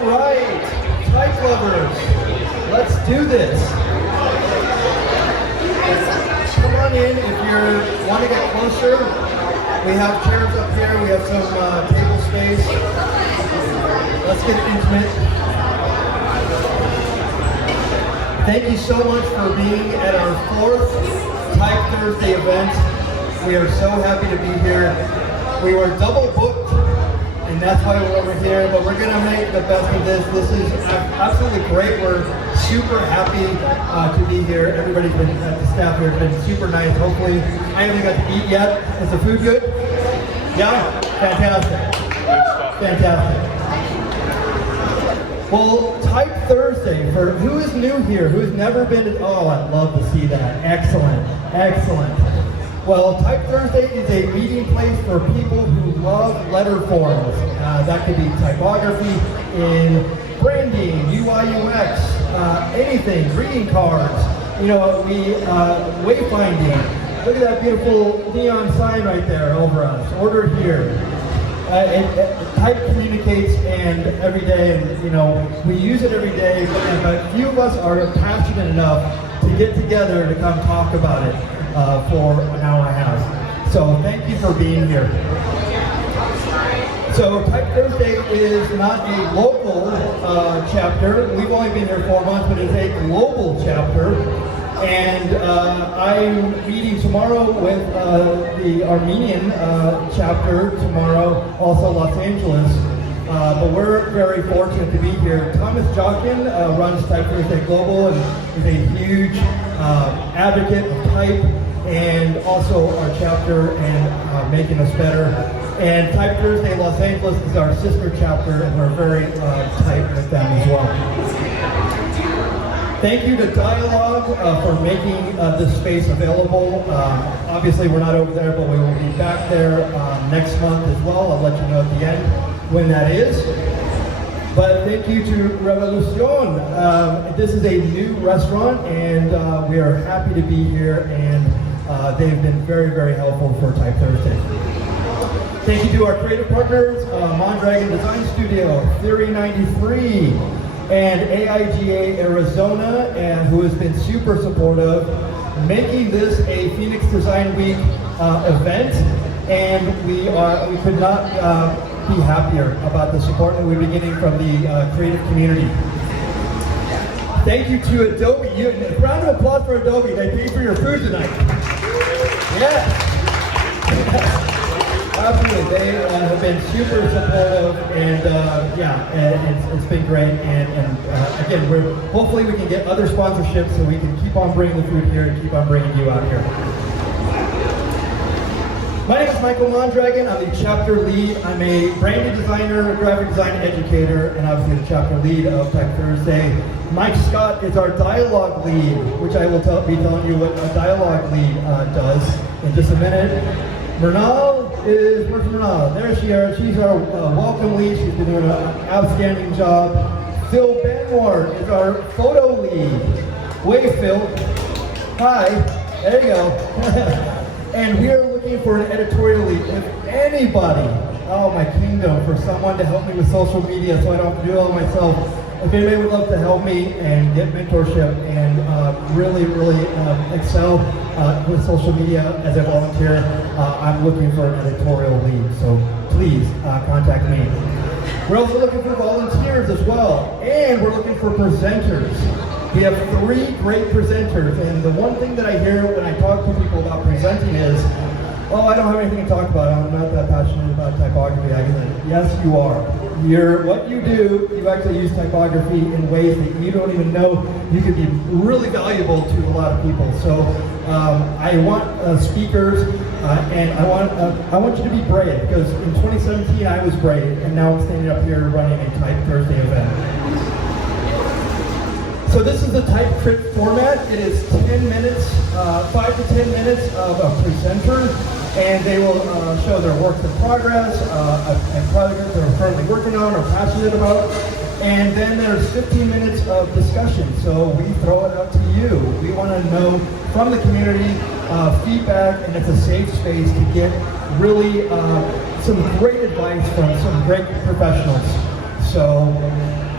All right, type lovers, let's do this. Come on in if you want to get closer. We have chairs up here. We have some table space. Let's get intimate. Thank you so much for being at our 4th Type Thursday event. We are so happy to be here. We were double booked, and that's why we're over here, but we're going to make the best of this. This is absolutely great. We're super happy to be here. Everybody's been, the staff here has been super nice. Hopefully, I haven't got to eat yet. Is the food good? Yeah? Fantastic. Fantastic. Well, Type Thursday, for who is new here, who's never been to, oh, I'd love to see that. Excellent, excellent. Well, Type Thursday is a meeting place for people who love letter forms. That could be typography in branding, UI, UX, anything, greeting cards, wayfinding. Look at that beautiful neon sign right there over us. Order here. Type communicates, and every day, and we use it every day, but few of us are passionate enough to get together to come talk about it for an hour and a half. So thank you for being here. So Type Thursday is not a local chapter. We've only been here 4 months, but it's a global chapter. And I'm meeting tomorrow with the Armenian chapter tomorrow, also Los Angeles. But we're very fortunate to be here. Thomas Jockin runs Type Thursday Global and is a huge advocate of type and also our chapter and making us better. And Type Thursday Los Angeles is our sister chapter, and we're very tight with them as well. Thank you to Dialogue for making this space available. Obviously, we're not over there, but we will be back there next month as well. I'll let you know at the end when that is. But thank you to Revolución. This is a new restaurant, and we are happy to be here, and they've been very, very helpful for Type Thursday. Thank you to our creative partners, Mondragon Design Studio, Theory 93, and AIGA Arizona, and who has been super supportive, making this a Phoenix Design Week event, and we could not be happier about the support that we've been getting from the creative community. Thank you to Adobe. A round of applause for Adobe. They paid for your food tonight. Yeah. Absolutely, they have been super supportive, and it's been great. And again, hopefully we can get other sponsorships so we can keep on bringing the food here and keep on bringing you out here. My name is Michael Mondragon. I'm the chapter lead. I'm a branding designer, graphic design educator, and obviously the chapter lead of Type Thursday. Mike Scott is our dialogue lead, which I will be telling you what a dialogue lead does in just a minute. Where's Mernal? There she is. She's our welcome lead. She's been doing an outstanding job. Phil Benmore is our photo lead. Wave, Phil. Hi. There you go. And we are looking for an editorial lead. If anybody, oh my kingdom, for someone to help me with social media so I don't have to do it all myself. If anybody would love to help me and get mentorship and really excel with social media as a volunteer, I'm looking for an editorial lead, so please contact me. We're also looking for volunteers as well, and we're looking for presenters. We have 3 great presenters, and the one thing that I hear when I talk to people about presenting is, oh, I don't have anything to talk about, I'm not that passionate about typography. Yes, you are. What you do, you actually use typography in ways that you don't even know. You could be really valuable to a lot of people. So I want speakers, and I want you to be brave, because in 2017 I was brave, and now I'm standing up here running a Type Thursday event. So this is the Type Trip format. It is 10 minutes, 5 to 10 minutes of a presenter, and they will show their work in progress, and projects they're currently working on or passionate about. And then there's 15 minutes of discussion, so we throw it up to you. We want to know from the community feedback, and it's a safe space to get really some great advice from some great professionals. So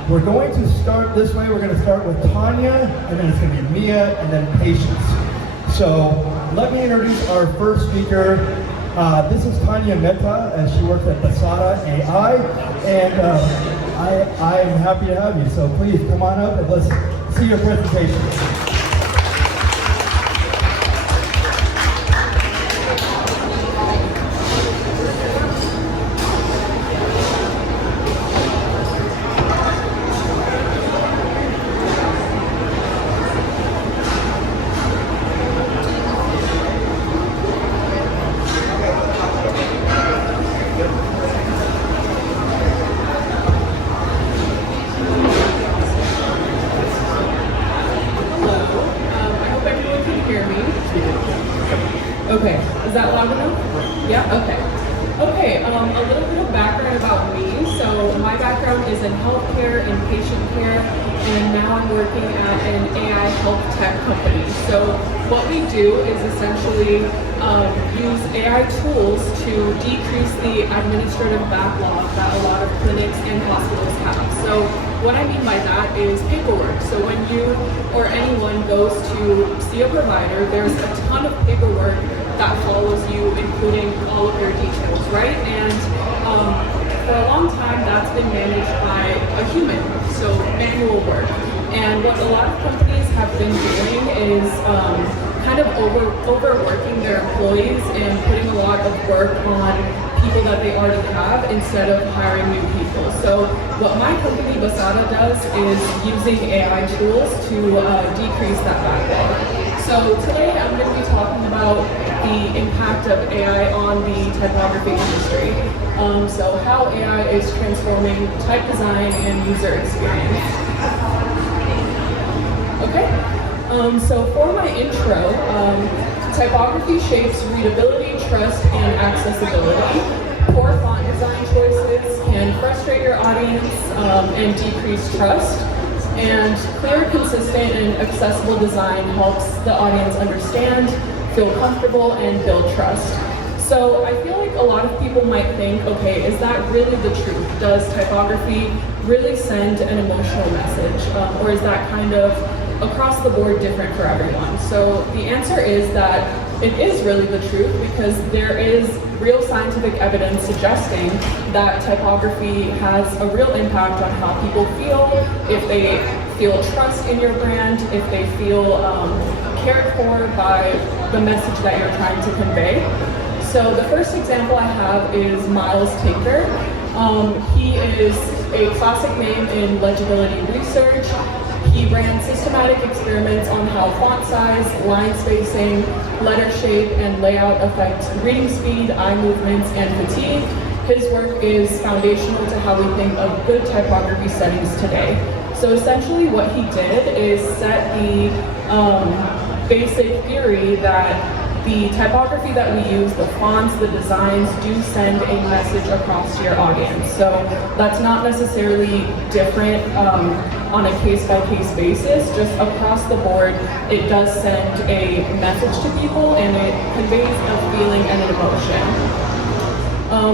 We're going to start this way. We're going to start with Tanya, and then it's going to be Mia, and then Patience. So let me introduce our first speaker. This is Tanya Mehta, and she works at Basada AI, and I am happy to have you. So please come on up and let's see your presentation. Okay, is that loud enough? Yeah, okay. Okay, a little bit of background about me. So my background is in healthcare, in patient care, and now I'm working at an AI health tech company. So what we do is essentially use AI tools to decrease the administrative backlog that a lot of clinics and hospitals have. So what I mean by that is paperwork. So when you or anyone goes to see a provider, there's a ton of paperwork that follows you, including all of your details, right? And for a long time, that's been managed by a human, so manual work. And what a lot of companies have been doing is kind of overworking their employees and putting a lot of work on people that they already have instead of hiring new people. So what my company, Basada, does is using AI tools to decrease that backlog. So today I'm going to be talking about the impact of AI on the typography industry. So how AI is transforming type design and user experience. Okay, so for my intro, typography shapes readability, trust, and accessibility. Poor font design choices can frustrate your audience and decrease trust. And clear, consistent, and accessible design helps the audience understand, feel comfortable, and build trust. So I feel like a lot of people might think, okay, is that really the truth? Does typography really send an emotional message? Or is that kind of across the board different for everyone? So the answer is that it is really the truth because there is real scientific evidence suggesting that typography has a real impact on how people feel, if they feel trust in your brand, if they feel cared for by the message that you're trying to convey. So the first example I have is Miles Tinker. He is a classic name in legibility research. He ran systematic experiments on how font size, line spacing, letter shape, and layout affect reading speed, eye movements, and fatigue. His work is foundational to how we think of good typography settings today. So essentially what he did is set the basic theory that the typography that we use, the fonts, the designs, do send a message across to your audience. So that's not necessarily different on a case-by-case basis, just across the board, it does send a message to people and it conveys a feeling and an emotion.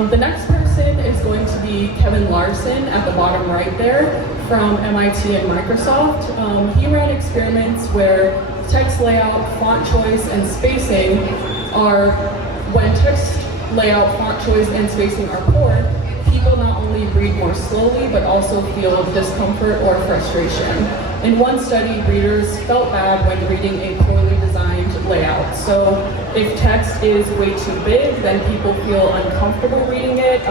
The next person is going to be Kevin Larson at the bottom right there from MIT and Microsoft. He ran experiments where text layout, font choice, and spacing are, when text layout, font choice, and spacing are poor, people not only read more slowly, but also feel discomfort or frustration. In one study, readers felt bad when reading a poorly designed layout. So if text is way too big, then people feel uncomfortable reading it.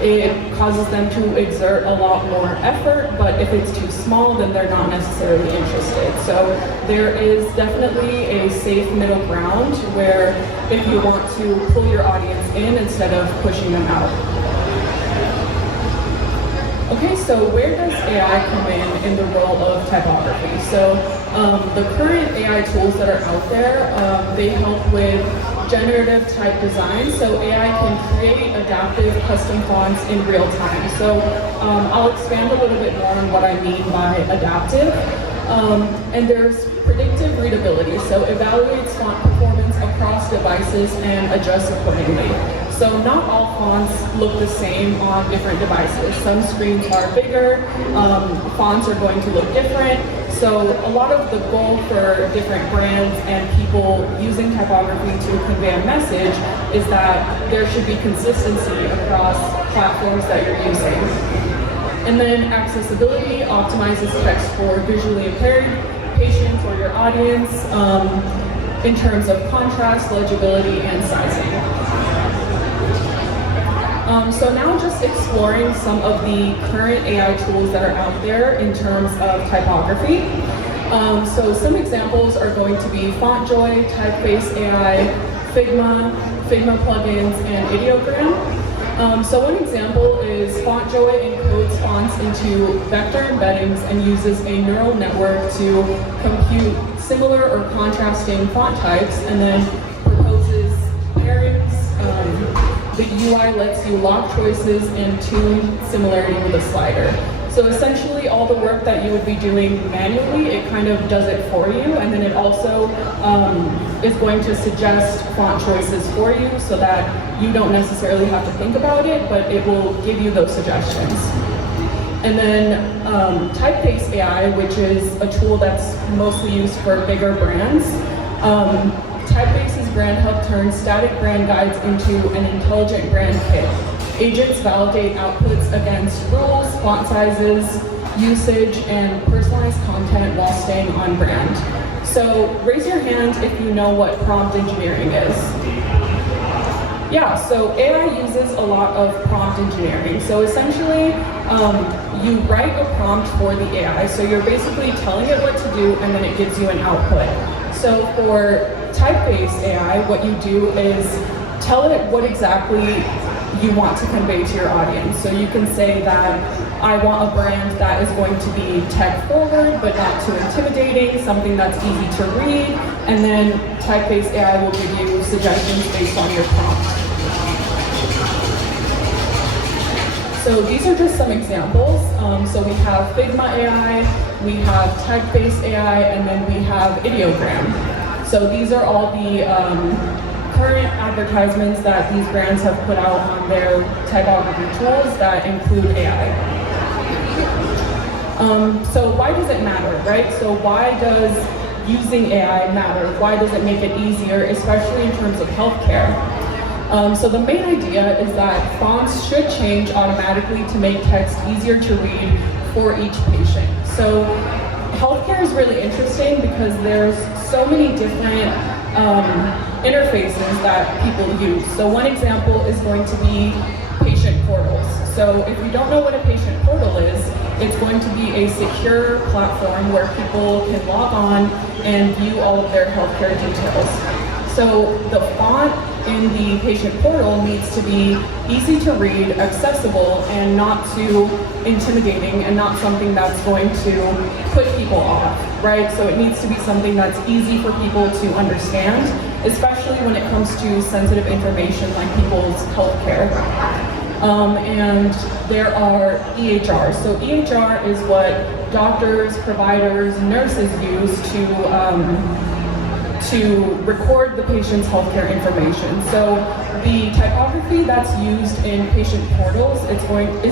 It causes them to exert a lot more effort, but if it's too small, then they're not necessarily interested. So there is definitely a safe middle ground where if you want to pull your audience in instead of pushing them out. Okay, so where does AI come in the role of typography? So the current AI tools that are out there, they help with generative type design. So AI can create adaptive custom fonts in real time. So I'll expand a little bit more on what I mean by adaptive. And there's predictive readability. So evaluates font performance across devices and adjusts accordingly. So not all fonts look the same on different devices. Some screens are bigger, fonts are going to look different. So a lot of the goal for different brands and people using typography to convey a message is that there should be consistency across platforms that you're using. And then accessibility optimizes text for visually impaired patients or your audience in terms of contrast, legibility, and sizing. So now just exploring some of the current AI tools that are out there in terms of typography. So some examples are going to be FontJoy, Typeface AI, Figma plugins, and Ideogram. So one example is FontJoy encodes fonts into vector embeddings and uses a neural network to compute similar or contrasting font types and then proposes pairings. The UI lets you lock choices and tune similarity with a slider. So essentially all the work that you would be doing manually, it kind of does it for you, and then it also is going to suggest font choices for you so that you don't necessarily have to think about it, but it will give you those suggestions. And then Typeface AI, which is a tool that's mostly used for bigger brands. Typeface's Brand Hub turns static brand guides into an intelligent brand kit. Agents validate outputs against rules, font sizes, usage, and personalized content while staying on brand. So raise your hand if you know what prompt engineering is. Yeah, so AI uses a lot of prompt engineering. So essentially, you write a prompt for the AI. So you're basically telling it what to do, and then it gives you an output. So for Typeface AI, what you do is tell it what exactly you want to convey to your audience. So you can say that I want a brand that is going to be tech forward, but not too intimidating, something that's easy to read, and then Typeface AI will give you suggestions based on your prompt. So these are just some examples. So we have Figma AI, we have Typeface AI, and then we have Ideogram. So these are all the current advertisements that these brands have put out on their typography tools that include AI. So why does it matter, right? So why does using AI matter? Why does it make it easier, especially in terms of healthcare? So the main idea is that fonts should change automatically to make text easier to read for each patient. So healthcare is really interesting because there's so many different interfaces that people use. So one example is going to be patient portals. So if you don't know what a patient portal is, it's going to be a secure platform where people can log on and view all of their healthcare details. So the font in the patient portal needs to be easy to read, accessible, and not too intimidating, and not something that's going to put people off, right? So it needs to be something that's easy for people to understand, especially when it comes to sensitive information like people's healthcare. And there are EHRs. So EHR is what doctors, providers, nurses use to record the patient's healthcare information. So the typography that's used in patient portals is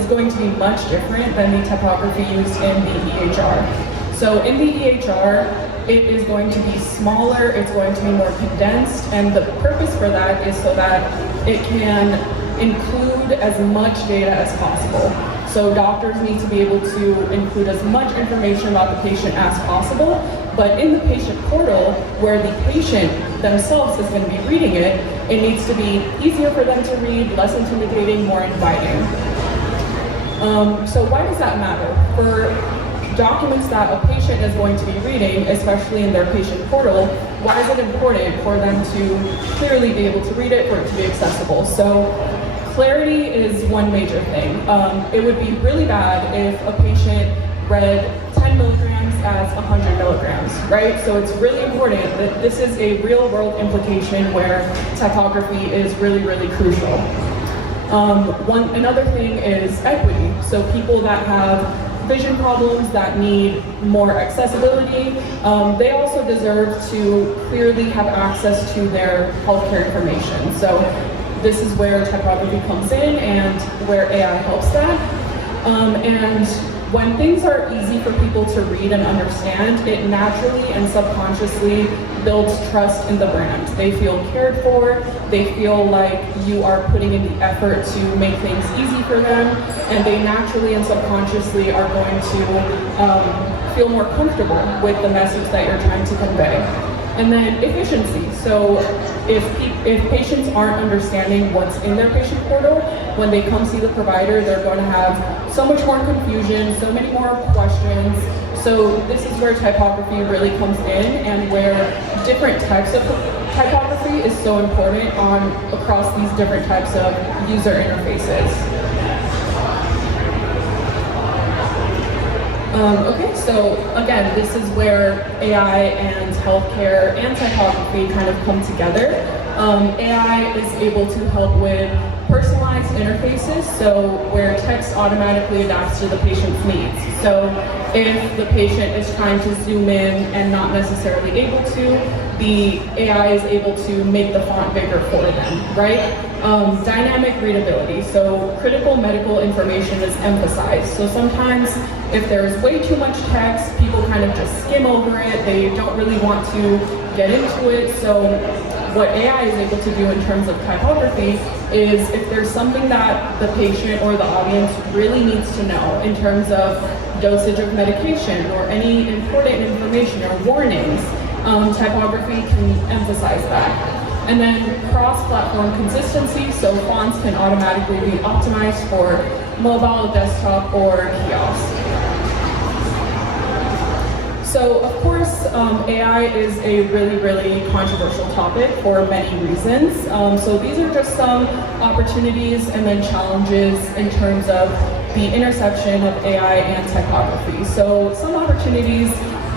going to be much different than the typography used in the EHR. So in the EHR, it is going to be smaller, it's going to be more condensed, and the purpose for that is so that it can include as much data as possible. So doctors need to be able to include as much information about the patient as possible, but in the patient portal, where the patient themselves is going to be reading it, it needs to be easier for them to read, less intimidating, more inviting. So why does that matter? For documents that a patient is going to be reading, especially in their patient portal, why is it important for them to clearly be able to read it, for it to be accessible? So clarity is one major thing. It would be really bad if a patient read 10 milligrams as 100 milligrams, right? So it's really important that this is a real world implication where typography is really, really crucial. Another thing is equity. So people that have vision problems, that need more accessibility, they also deserve to clearly have access to their healthcare information. So this is where typography comes in and where AI helps that. And when things are easy for people to read and understand, it naturally and subconsciously builds trust in the brand. They feel cared for, they feel like you are putting in the effort to make things easy for them, and they naturally and subconsciously are going to feel more comfortable with the message that you're trying to convey. And then efficiency. So if patients aren't understanding what's in their patient portal, when they come see the provider, they're going to have so much more confusion, so many more questions. So this is where typography really comes in, and where different types of typography is so important across these different types of user interfaces. Okay, so again, this is where AI and healthcare and typography kind of come together. AI is able to help with personalized interfaces, so where text automatically adapts to the patient's needs. So if the patient is trying to zoom in and not necessarily able to, the AI is able to make the font bigger for them, right? Dynamic readability, so critical medical information is emphasized. So sometimes if there's way too much text, people kind of just skim over it, they don't really want to get into it. So what AI is able to do in terms of typography is if there's something that the patient or the audience really needs to know in terms of dosage of medication or any important information or warnings, typography can emphasize that. And then cross-platform consistency, so fonts can automatically be optimized for mobile, desktop, or kiosk. So of course, AI is a really, really controversial topic for many reasons. So these are just some opportunities and then challenges in terms of the intersection of AI and typography. So some opportunities,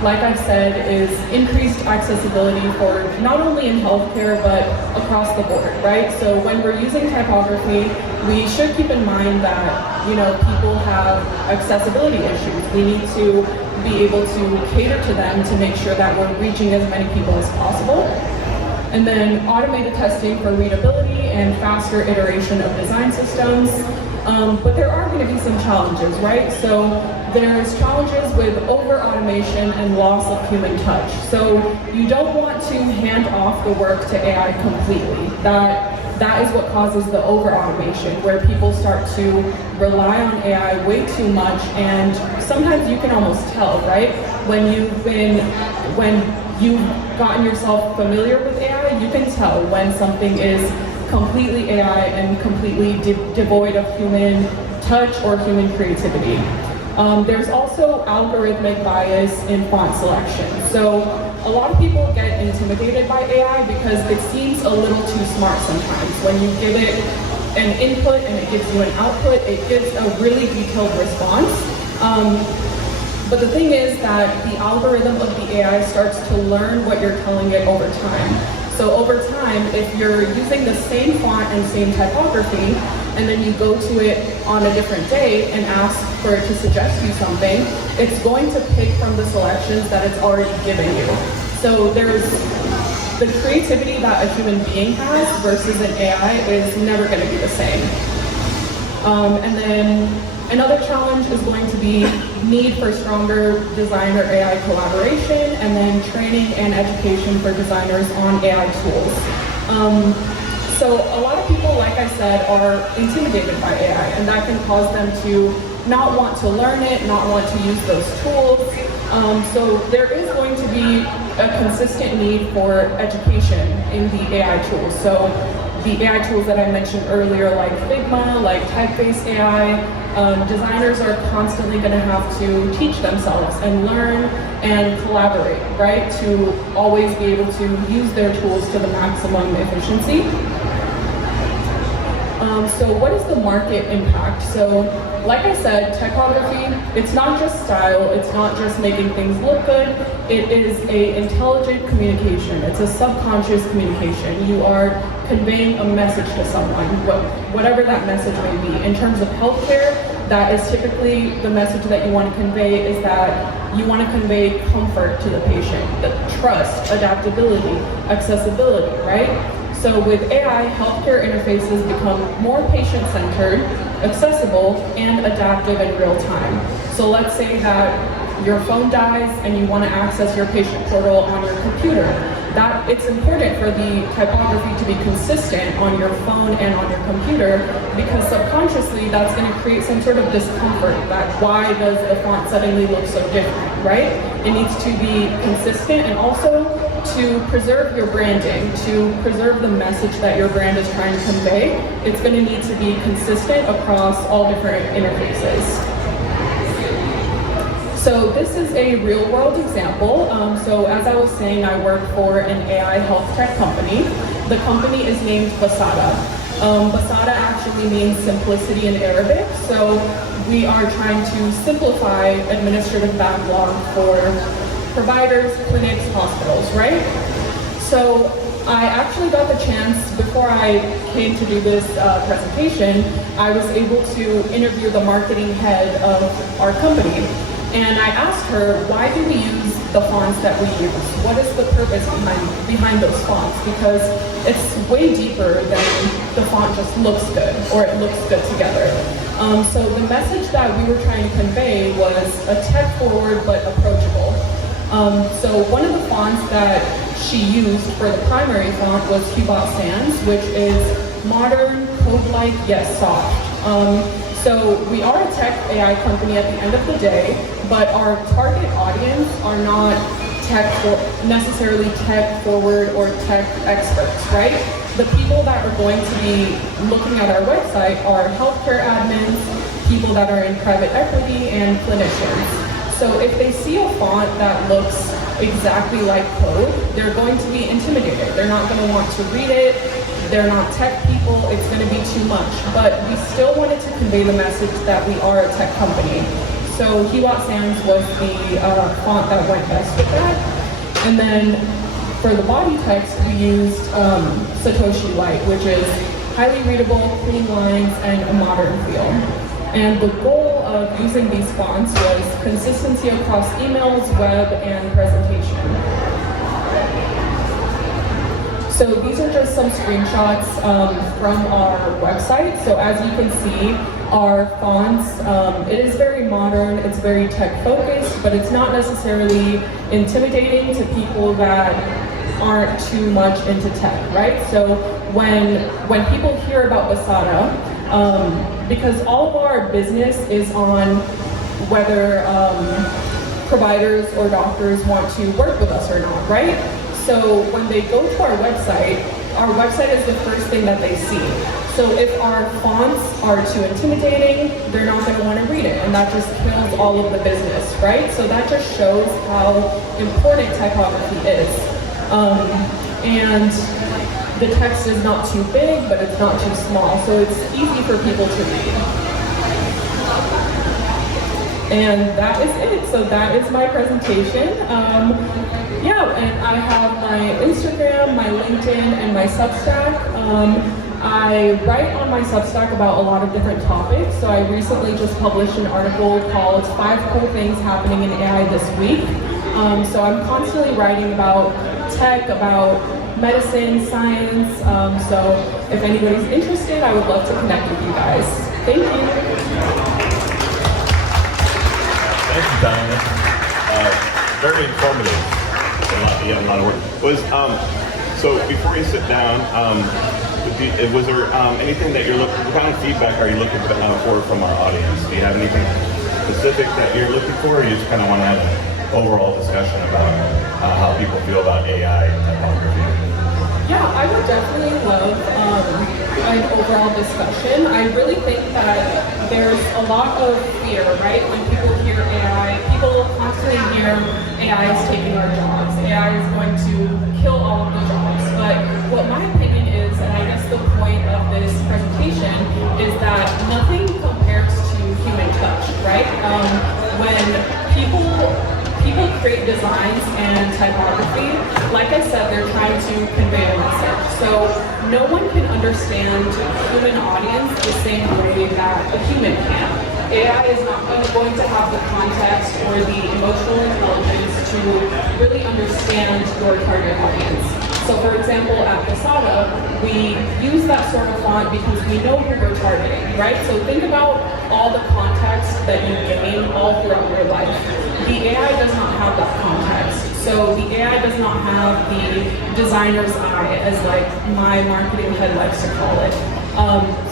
like I've said, is increased accessibility for not only in healthcare, but across the board, right? So when we're using typography, we should keep in mind that, people have accessibility issues. We need to be able to cater to them to make sure that we're reaching as many people as possible. And then automated testing for readability and faster iteration of design systems. But there are going to be some challenges, right? So there's challenges with over-automation and loss of human touch. So you don't want to hand off the work to AI completely. That is what causes the over-automation, where people start to rely on AI way too much, and sometimes you can almost tell, right? When you've gotten yourself familiar with AI, you can tell when something is completely AI and completely devoid of human touch or human creativity. There's also algorithmic bias in font selection. So a lot of people get intimidated by AI because it seems a little too smart sometimes. When you give it an input and it gives you an output, it gives a really detailed response. But the thing is that the algorithm of the AI starts to learn what you're telling it over time. So over time, if you're using the same font and same typography, and then you go to it on a different day and ask for it to suggest you something, it's going to pick from the selections that it's already given you. So there's the creativity that a human being has versus an AI is never going to be the same. And then another challenge is going to be need for stronger designer-AI collaboration, and then training and education for designers on AI tools. So a lot of people, like I said, are intimidated by AI, and that can cause them to not want to learn it, not want to use those tools. So there is going to be a consistent need for education in the AI tools. So the AI tools that I mentioned earlier, like Figma, like typeface AI, designers are constantly going to have to teach themselves and learn and collaborate, right? To always be able to use their tools to the maximum efficiency. So what is the market impact? So like I said, typography, it's not just style, it's not just making things look good, it is an intelligent communication, it's a subconscious communication. You are conveying a message to someone, whatever that message may be. In terms of healthcare, that is typically the message that you want to convey, is that you want to convey comfort to the patient, the trust, adaptability, accessibility, right? So with AI, healthcare interfaces become more patient-centered, accessible, and adaptive in real time. So let's say that your phone dies and you want to access your patient portal on your computer. That it's important for the typography to be consistent on your phone and on your computer, because subconsciously that's going to create some sort of discomfort that why does the font suddenly look so different, right? It needs to be consistent, and also to preserve your branding, to preserve the message that your brand is trying to convey. It's going to need to be consistent across all different interfaces. So this is a real world example. So as I was saying, I work for an AI health tech company. The company is named Basada. Basada actually means simplicity in Arabic. So we are trying to simplify administrative backlog for providers, clinics, hospitals, right? So I actually got the chance, before I came to do this presentation, I was able to interview the marketing head of our company. And I asked her, why do we use the fonts that we use? What is the purpose behind those fonts? Because it's way deeper than the font just looks good, or it looks good together. So the message that we were trying to convey was a tech-forward but approachable. So one of the fonts that she used for the primary font was Cubat Sans, which is modern, code-like, yet soft. So we are a tech AI company at the end of the day, but our target audience are not necessarily tech forward or tech experts, right? The people that are going to be looking at our website are healthcare admins, people that are in private equity, and clinicians. So if they see a font that looks exactly like code, they're going to be intimidated. They're not going to want to read it. They're not tech people. It's going to be too much. But we still wanted to convey the message that we are a tech company. So Hiwat Sans was the font that went best with that. And then for the body text, we used Satoshi Light, which is highly readable, clean lines, and a modern feel. And the goal of using these fonts was consistency across emails, web, and presentation. So these are just some screenshots from our website. So as you can see, our fonts, it is very modern, it's very tech focused, but it's not necessarily intimidating to people that aren't too much into tech, right? So when people hear about Basada, because all of our business is on whether providers or doctors want to work with us or not, right? So when they go to our website is the first thing that they see. So if our fonts are too intimidating, they're not going to want to read it, and that just kills all of the business, right? So that just shows how important typography is. And the text is not too big, but it's not too small, so it's easy for people to read. And that is it. So that is my presentation. Yeah, and I have my Instagram, my LinkedIn, and my Substack. I write on my Substack about a lot of different topics. So I recently just published an article called 5 Cool Things Happening in AI This Week. So I'm constantly writing about tech, about medicine, science. So if anybody's interested, I would love to connect with you guys. Thank you. Thank you, Diana. Very informative. A lot of work. So before you sit down, was there anything that what kind of feedback are you looking for from our audience? Do you have anything specific that you're looking for, or you just kind of want to have an overall discussion about how people feel about AI and typography? Yeah, I would definitely love an overall discussion. I really think that there's a lot of fear, right? When people hear AI, people constantly hear AI is taking our jobs. AI is going to kill all of the jobs. But what my opinion is, and I guess the point of this presentation, is that nothing compares to human touch, right? When people create designs and typography, like I said, they're trying to convey a message. So no one can understand human audience the same way that a human can. AI is not going to have the context or the emotional intelligence to really understand your target audience. So for example, at Posada, we use that sort of font because we know who we're targeting, right? So think about all the context that you gain all throughout your life. The AI does not have that context. So the AI does not have the designer's eye, as like my marketing head likes to call it.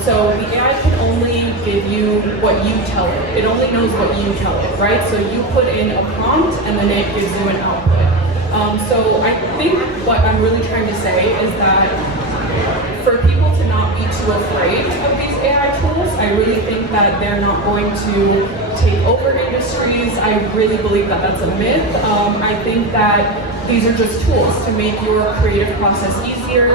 So the AI can only give you what you tell it. It only knows what you tell it, right? So you put in a prompt and then it gives you an output. So I think what I'm really trying to say is that for people to not be too afraid of these AI tools, I really think that they're not going to take over industries. I really believe that that's a myth. I think that these are just tools to make your creative process easier.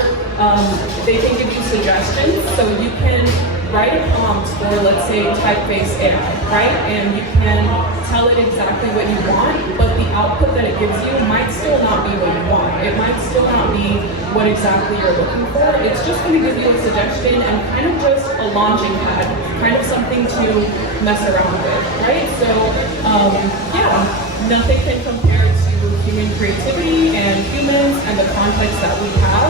They can give you suggestions, so you can write a prompt for, let's say, typeface AI, right? And you can tell it exactly what you want, but the output that it gives you might still not be what you want. It might still not be what exactly you're looking for. It's just going to give you a suggestion and kind of just a launching pad, kind of something to mess around with, right? So, yeah, nothing can compare to human creativity and humans and the context that we have.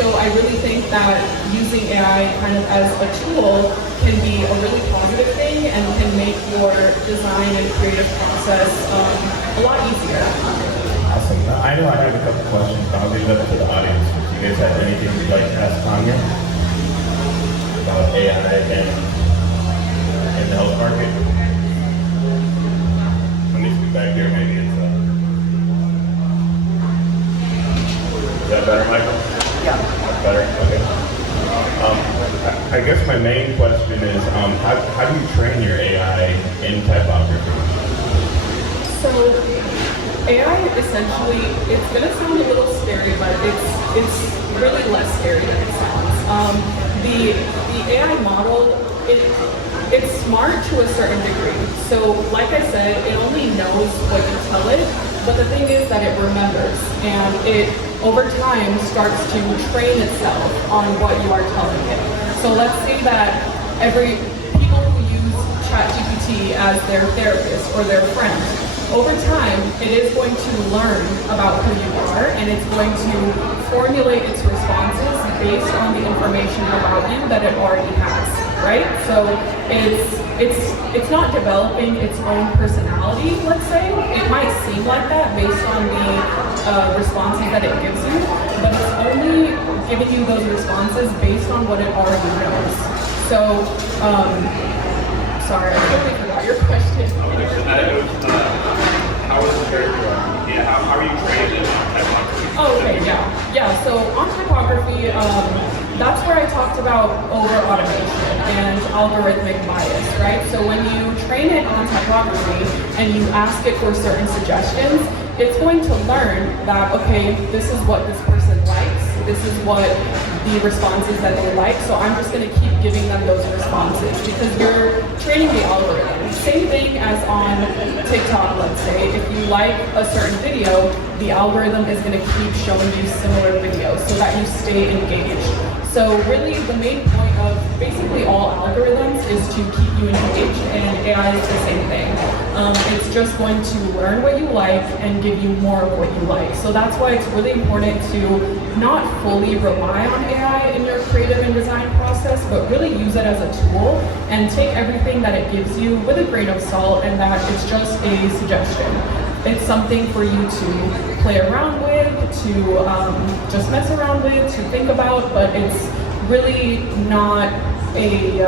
So I really think that using AI kind of as a tool can be a really positive thing and can make your design and creative process a lot easier. Awesome. I know I have a couple questions, but I'll leave that to the audience. If you guys have anything you'd like to ask Tanya about AI and in the health market? Let me speak back here, maybe it's is that better, Michael? Yeah. That's better? Okay. I guess my main question is, how do you train your AI in typography? So AI essentially, it's going to sound a little scary, but it's really less scary than it sounds. The AI model, it's smart to a certain degree. So like I said, it only knows what you tell it, but the thing is that it remembers, and it over time starts to train itself on what you are telling it. So let's say that people who use ChatGPT as their therapist or their friend, over time it is going to learn about who you are, and it's going to formulate its responses based on the information about you that it already has, right? So it's not developing its own personality, let's say. It might seem like that based on the responses that it gives you, but it's only giving you those responses based on what it already knows. So, sorry, I totally forgot your question. How is it how are you trained in typography? Oh, okay, yeah. So on typography, that's where I talked about over-automation and algorithmic bias, right? So when you train it on typography and you ask it for certain suggestions, it's going to learn that, okay, this is what this person likes, this is what the responses that they like, so I'm just going to keep giving them those responses because you're training the algorithm. Same thing as on TikTok, let's say. If you like a certain video, the algorithm is going to keep showing you similar videos so that you stay engaged. So really the main point of basically all algorithms is to keep you engaged, and AI is the same thing. It's just going to learn what you like and give you more of what you like. So that's why it's really important to not fully rely on AI in your creative and design process, but really use it as a tool and take everything that it gives you with a grain of salt, and that it's just a suggestion. It's something for you to play around with, to just mess around with, to think about, but it's really not a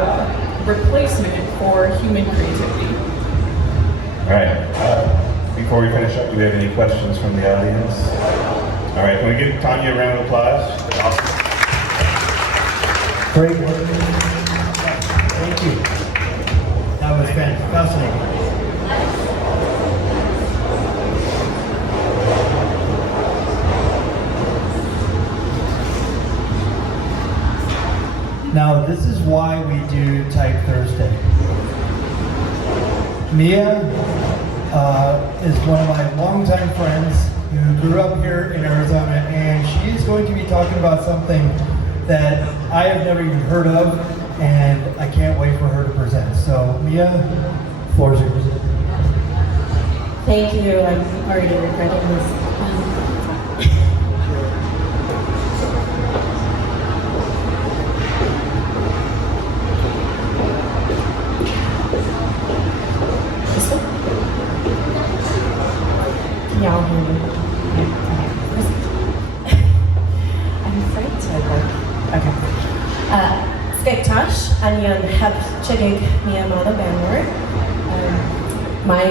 replacement for human creativity. All right. Before we finish up, do we have any questions from the audience? All right. Can we give Tanya a round of applause? Awesome. Great work. Thank you. That was fascinating. Now, this is why we do Type Thursday. Mia is one of my longtime friends who grew up here in Arizona, and she is going to be talking about something that I have never even heard of, and I can't wait for her to present. So, Mia, floor is yours. Thank you. I'm already regretting this. y'all hear me? I'm afraid to work. Okay. Skektash, Anyan Hep Chigig Miyamada Banwar. My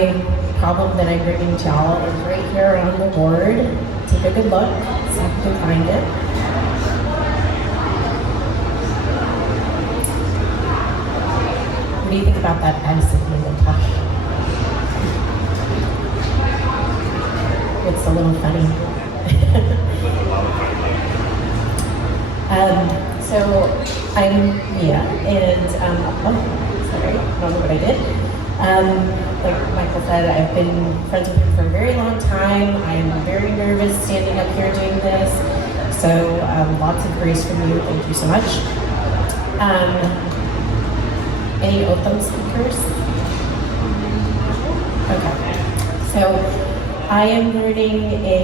problem that I'm bringing to y'all is right here on the board. Take a good look, so you can find it. What do you think about that S in the touch? It's a little funny. So I'm Mia, and oh, sorry, I don't know what I did. Like Michael said, I've been friends with him for a very long time. I'm very nervous standing up here doing this. So lots of grace from you. Thank you so much. Any Otham speakers? Okay. So I am learning a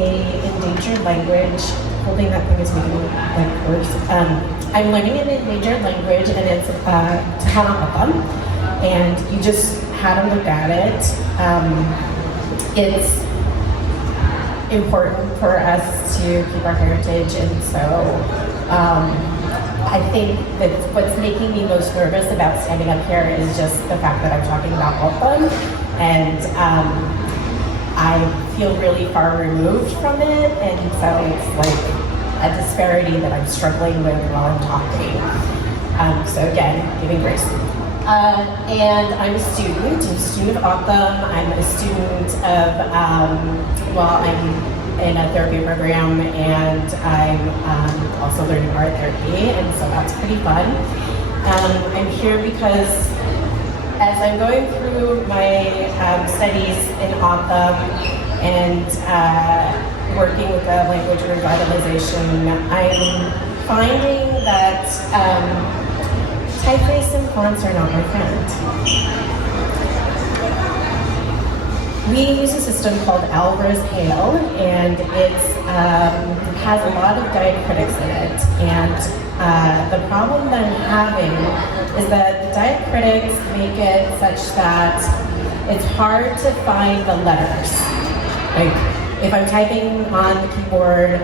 endangered language. Holding that thing is making me like worse. I'm learning an endangered language, and it's Tahana Otham. And you just had a look at it. It's important for us to keep our heritage, and so I think that what's making me most nervous about standing up here is just the fact that I'm talking about Otham, and I feel really far removed from it, and so it's like a disparity that I'm struggling with while I'm talking. So again, giving grace. And I'm a student of Otham. I'm a student of, I'm in a therapy program, and I'm also learning art therapy, and so that's pretty fun. I'm here because as I'm going through my studies in Otham and working with the language revitalization, I'm finding that typeface and fonts are not my friend. We use a system called Alvarez Hale, and it has a lot of diacritics in it. And the problem that I'm having is that the diacritics make it such that it's hard to find the letters. Like, if I'm typing on the keyboard,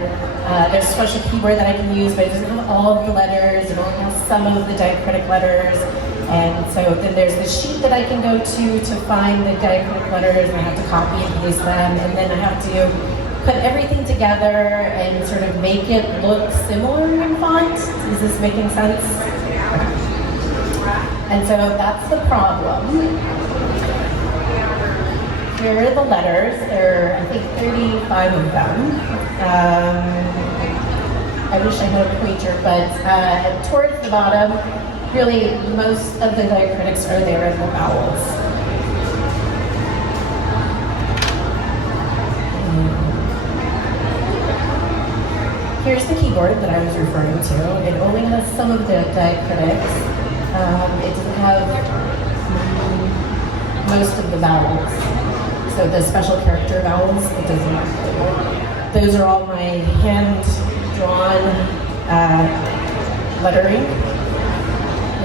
there's a special keyboard that I can use, but it doesn't have all of the letters. It only has some of the diacritic letters. And so then there's the sheet that I can go to find the diacritic letters, and I have to copy and paste them, and then I have to put everything together and sort of make it look similar in font. Is this making sense? And so that's the problem. Here are the letters. There are, I think, 35 of them. I wish I had a pointer, but towards the bottom, really most of the diacritics are there in the vowels. Here's the keyboard that I was referring to. It only has some of the diacritics. It doesn't have most of the vowels. So the special character vowels, it doesn't have. Those are all my hand-drawn lettering,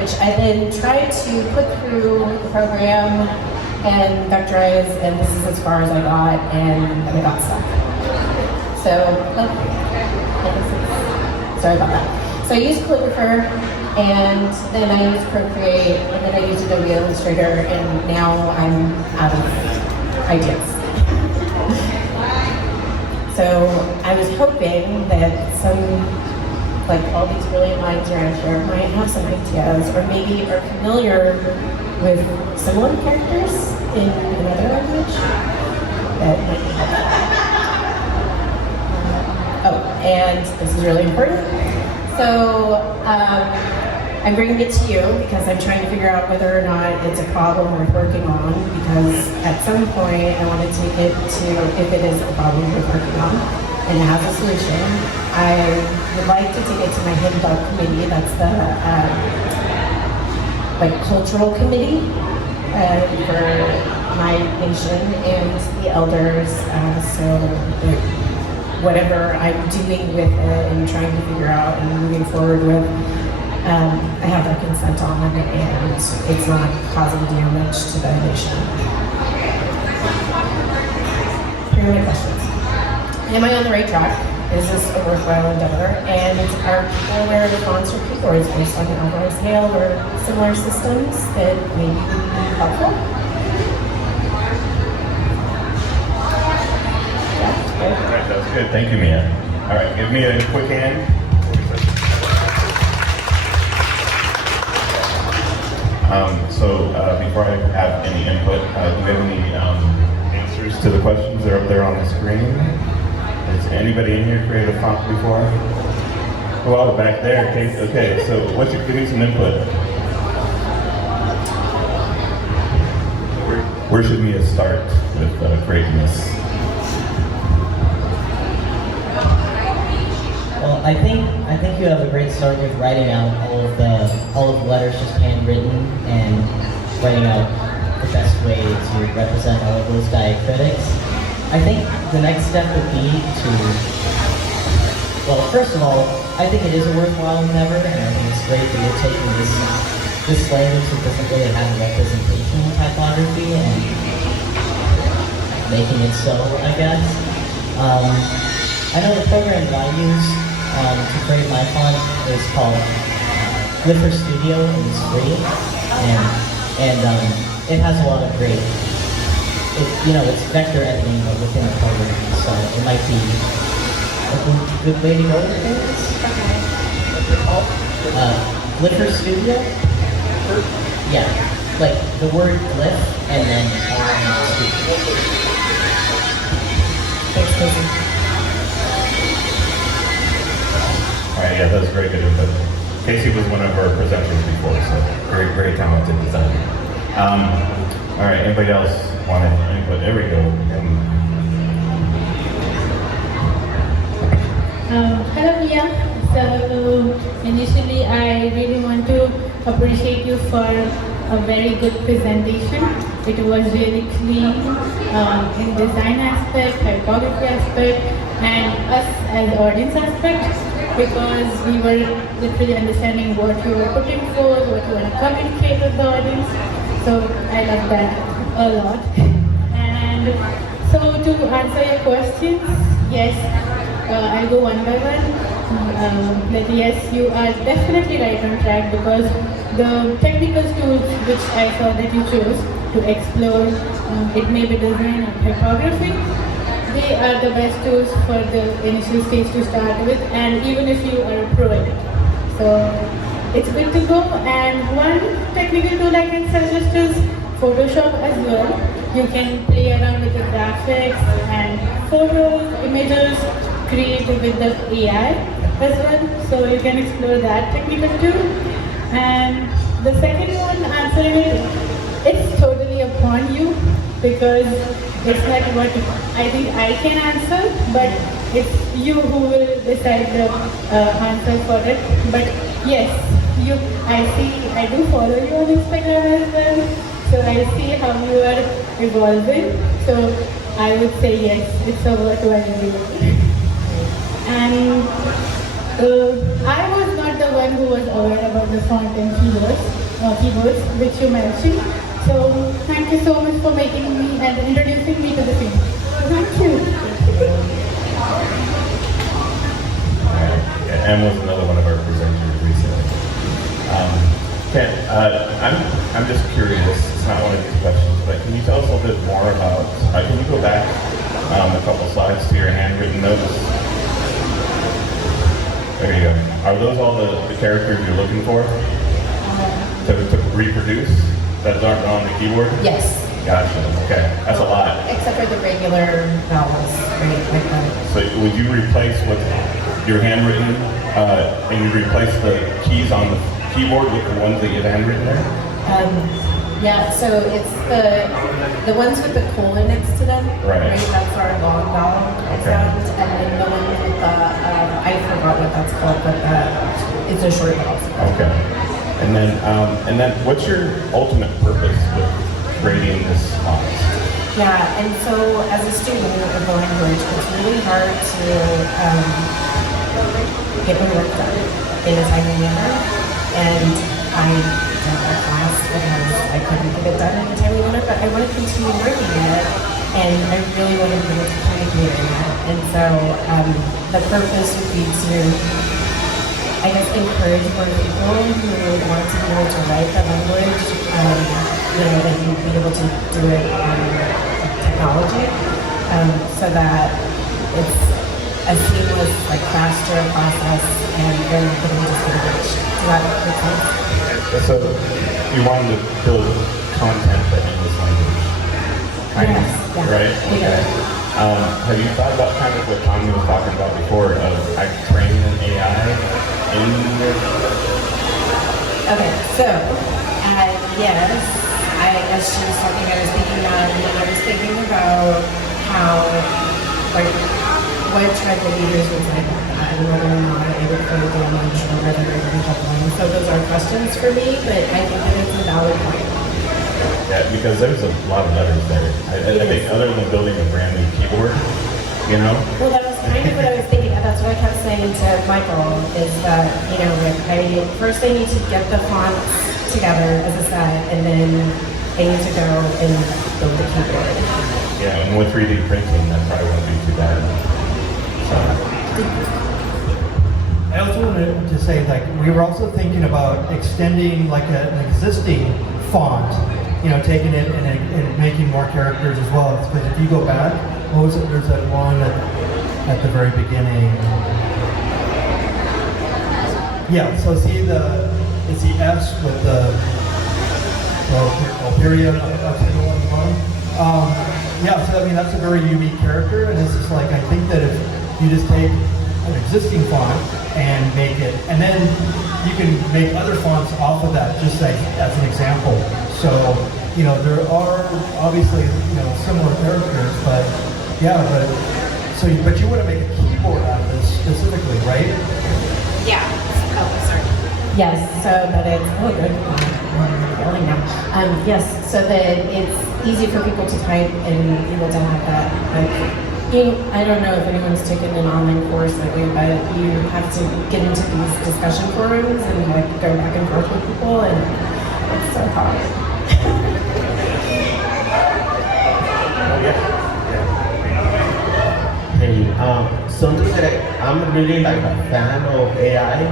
which I then tried to put through the program and vectorize, and this is as far as I got, and I got stuck. So, sorry about that. So I used Calligrapher, and then I used Procreate, and then I used Adobe Illustrator, and now I'm out of ideas. So I was hoping that like all these brilliant minds around here might have some ideas, or maybe are familiar with similar characters in another language that might be helpful. And this is really important. So I'm bringing it to you because I'm trying to figure out whether or not it's a problem worth working on, because at some point I want to take it to, if it is a problem worth working on and it has a solution, I would like to take it to my hymn book committee. That's the cultural committee for my nation and the elders. So whatever I'm doing with it and trying to figure out and moving forward with, I have their consent on it, and it's not causing damage to the nation. Here are my questions. am I on the right track? Is this a worthwhile endeavor? And are people aware of the fonts or keyboards based on the Alvarez scale or similar systems that maybe would be helpful? All right, that's good. Thank you, Mia. All right, give me a quick hand. Before I have any input, do we have any answers to the questions that are up there on the screen? Has anybody in here created a font before? Oh, back there. Okay, so give me some input. Where should Mia start with creating this? Well, I think you have a great start with writing out all of the letters just handwritten and writing out the best way to represent all of those diacritics. I think the next step would be to, well, first of all, I think it is a worthwhile endeavor, and I think it's great that you're taking this language that doesn't really have a representation in typography and making it so, I guess. I know the program that I use to create my font is called Flipper Studio, and it's free, and it has a lot of great, it's vector editing but within the program, so it might be a good way to go with things. Flipper Studio? Yeah, like the word glyph and then studio. Thanks, Casey. All right, yeah, that was very good input. Casey was one of our presenters before, so very talented designer. All right, anybody else want to input? There we go. Hello, Mia. So initially, I really want to appreciate you for a very good presentation. It was really clean in design aspect, typography aspect, and us as audience aspect, because we were literally understanding what you were putting forth, what you want to communicate with the audience. So I love that a lot. And so to answer your questions, yes, I'll go one by one. That yes, you are definitely right on track, because the technical tools which I saw that you chose to explore, it may be design or typography, they are the best tools for the initial stage to start with, and even if you are a pro at it. So it's good to go. And one technical tool I can suggest is Photoshop as well. You can play around with the graphics and photos, images, create with the AI as well. So you can explore that technical tool. And the second one, answering it's totally upon you, because it's not what I think I can answer, but it's you who will decide the answer for it. But yes, I do follow you on Instagram as well, so I see how you are evolving. So I would say yes, it's a worthwhile deal. And I was not the one who was aware about the font and keyboards which you mentioned. So thank you so much for making me and introducing me to the field. Thank you. Em was another one of our presenters recently. I'm just curious, it's not one of these questions, but can you tell us a little bit more about, can you go back a couple slides to your handwritten notes? There you go. Are those all the characters you're looking for to reproduce that aren't on the keyboard? Yes. Gotcha. Okay, that's a lot. Except for the regular vowels, right? Like that. So would you replace with your handwritten, and you replace the keys on the keyboard with the ones that you have handwritten there? Yeah, so it's the ones with the colon next to them. Right. That's our long vowel sound, and then the ones with the I forgot what that's called, but it's a short vowel sound. Okay. And then what's your ultimate purpose with creating this font? Yeah, and so as a student of the language, it's really hard to get my work done in a timely manner, and I did that class because I couldn't get it done in a timely manner, but I want to continue working at it. and I really want to be able to communicate in that. And so the purpose would be to, I guess, encourage more people who want to be able to write the language, that you'd be able to do it on technology, so that it's a seamless, like faster process, and then putting just get rich. Does that make sense? So you wanted to build content for English language, Yes, yeah. right? Okay. Have you thought about kind of what Tommy was talking about before of like training an AI in your? Okay, so yes, as she was talking, I was thinking that, and then I was thinking about how, like, what tribal leaders would say about that, and whether or not it would go damage or whether it would help them. So those are questions for me, but I think that it's a valid point. Yeah, because there's a lot of letters there. I think other than building a brand new keyboard, you know? Well, that was kind of what I was thinking. That's what I kept saying to Michael, is that, first I need to get the fonts together as a set, and then I need to go and build the keyboard. Yeah, and with 3D printing, that probably won't be too bad. I also wanted to say, like, we were also thinking about extending like an existing font, taking it and making more characters as well. Because if you go back, what was it? There's that one at the very beginning. Yeah. So see it's the S with the period on the bottom. Yeah. So I mean that's a very unique character, and it's just like I think that if you just take an existing font and make it, and then you can make other fonts off of that, just like as an example. So, there are obviously, similar characters, but yeah, but you want to make a keyboard out of this specifically, right? Yeah. Oh, sorry. Yes, so that it's, good. I'm yelling now. Yes, so that it's easy for people to type and able to have that, I don't know if anyone's taken an online course like we, but you have to get into these discussion forums and go back and forth with people, and it's so hard. Hey, something that I'm really like a fan of AI,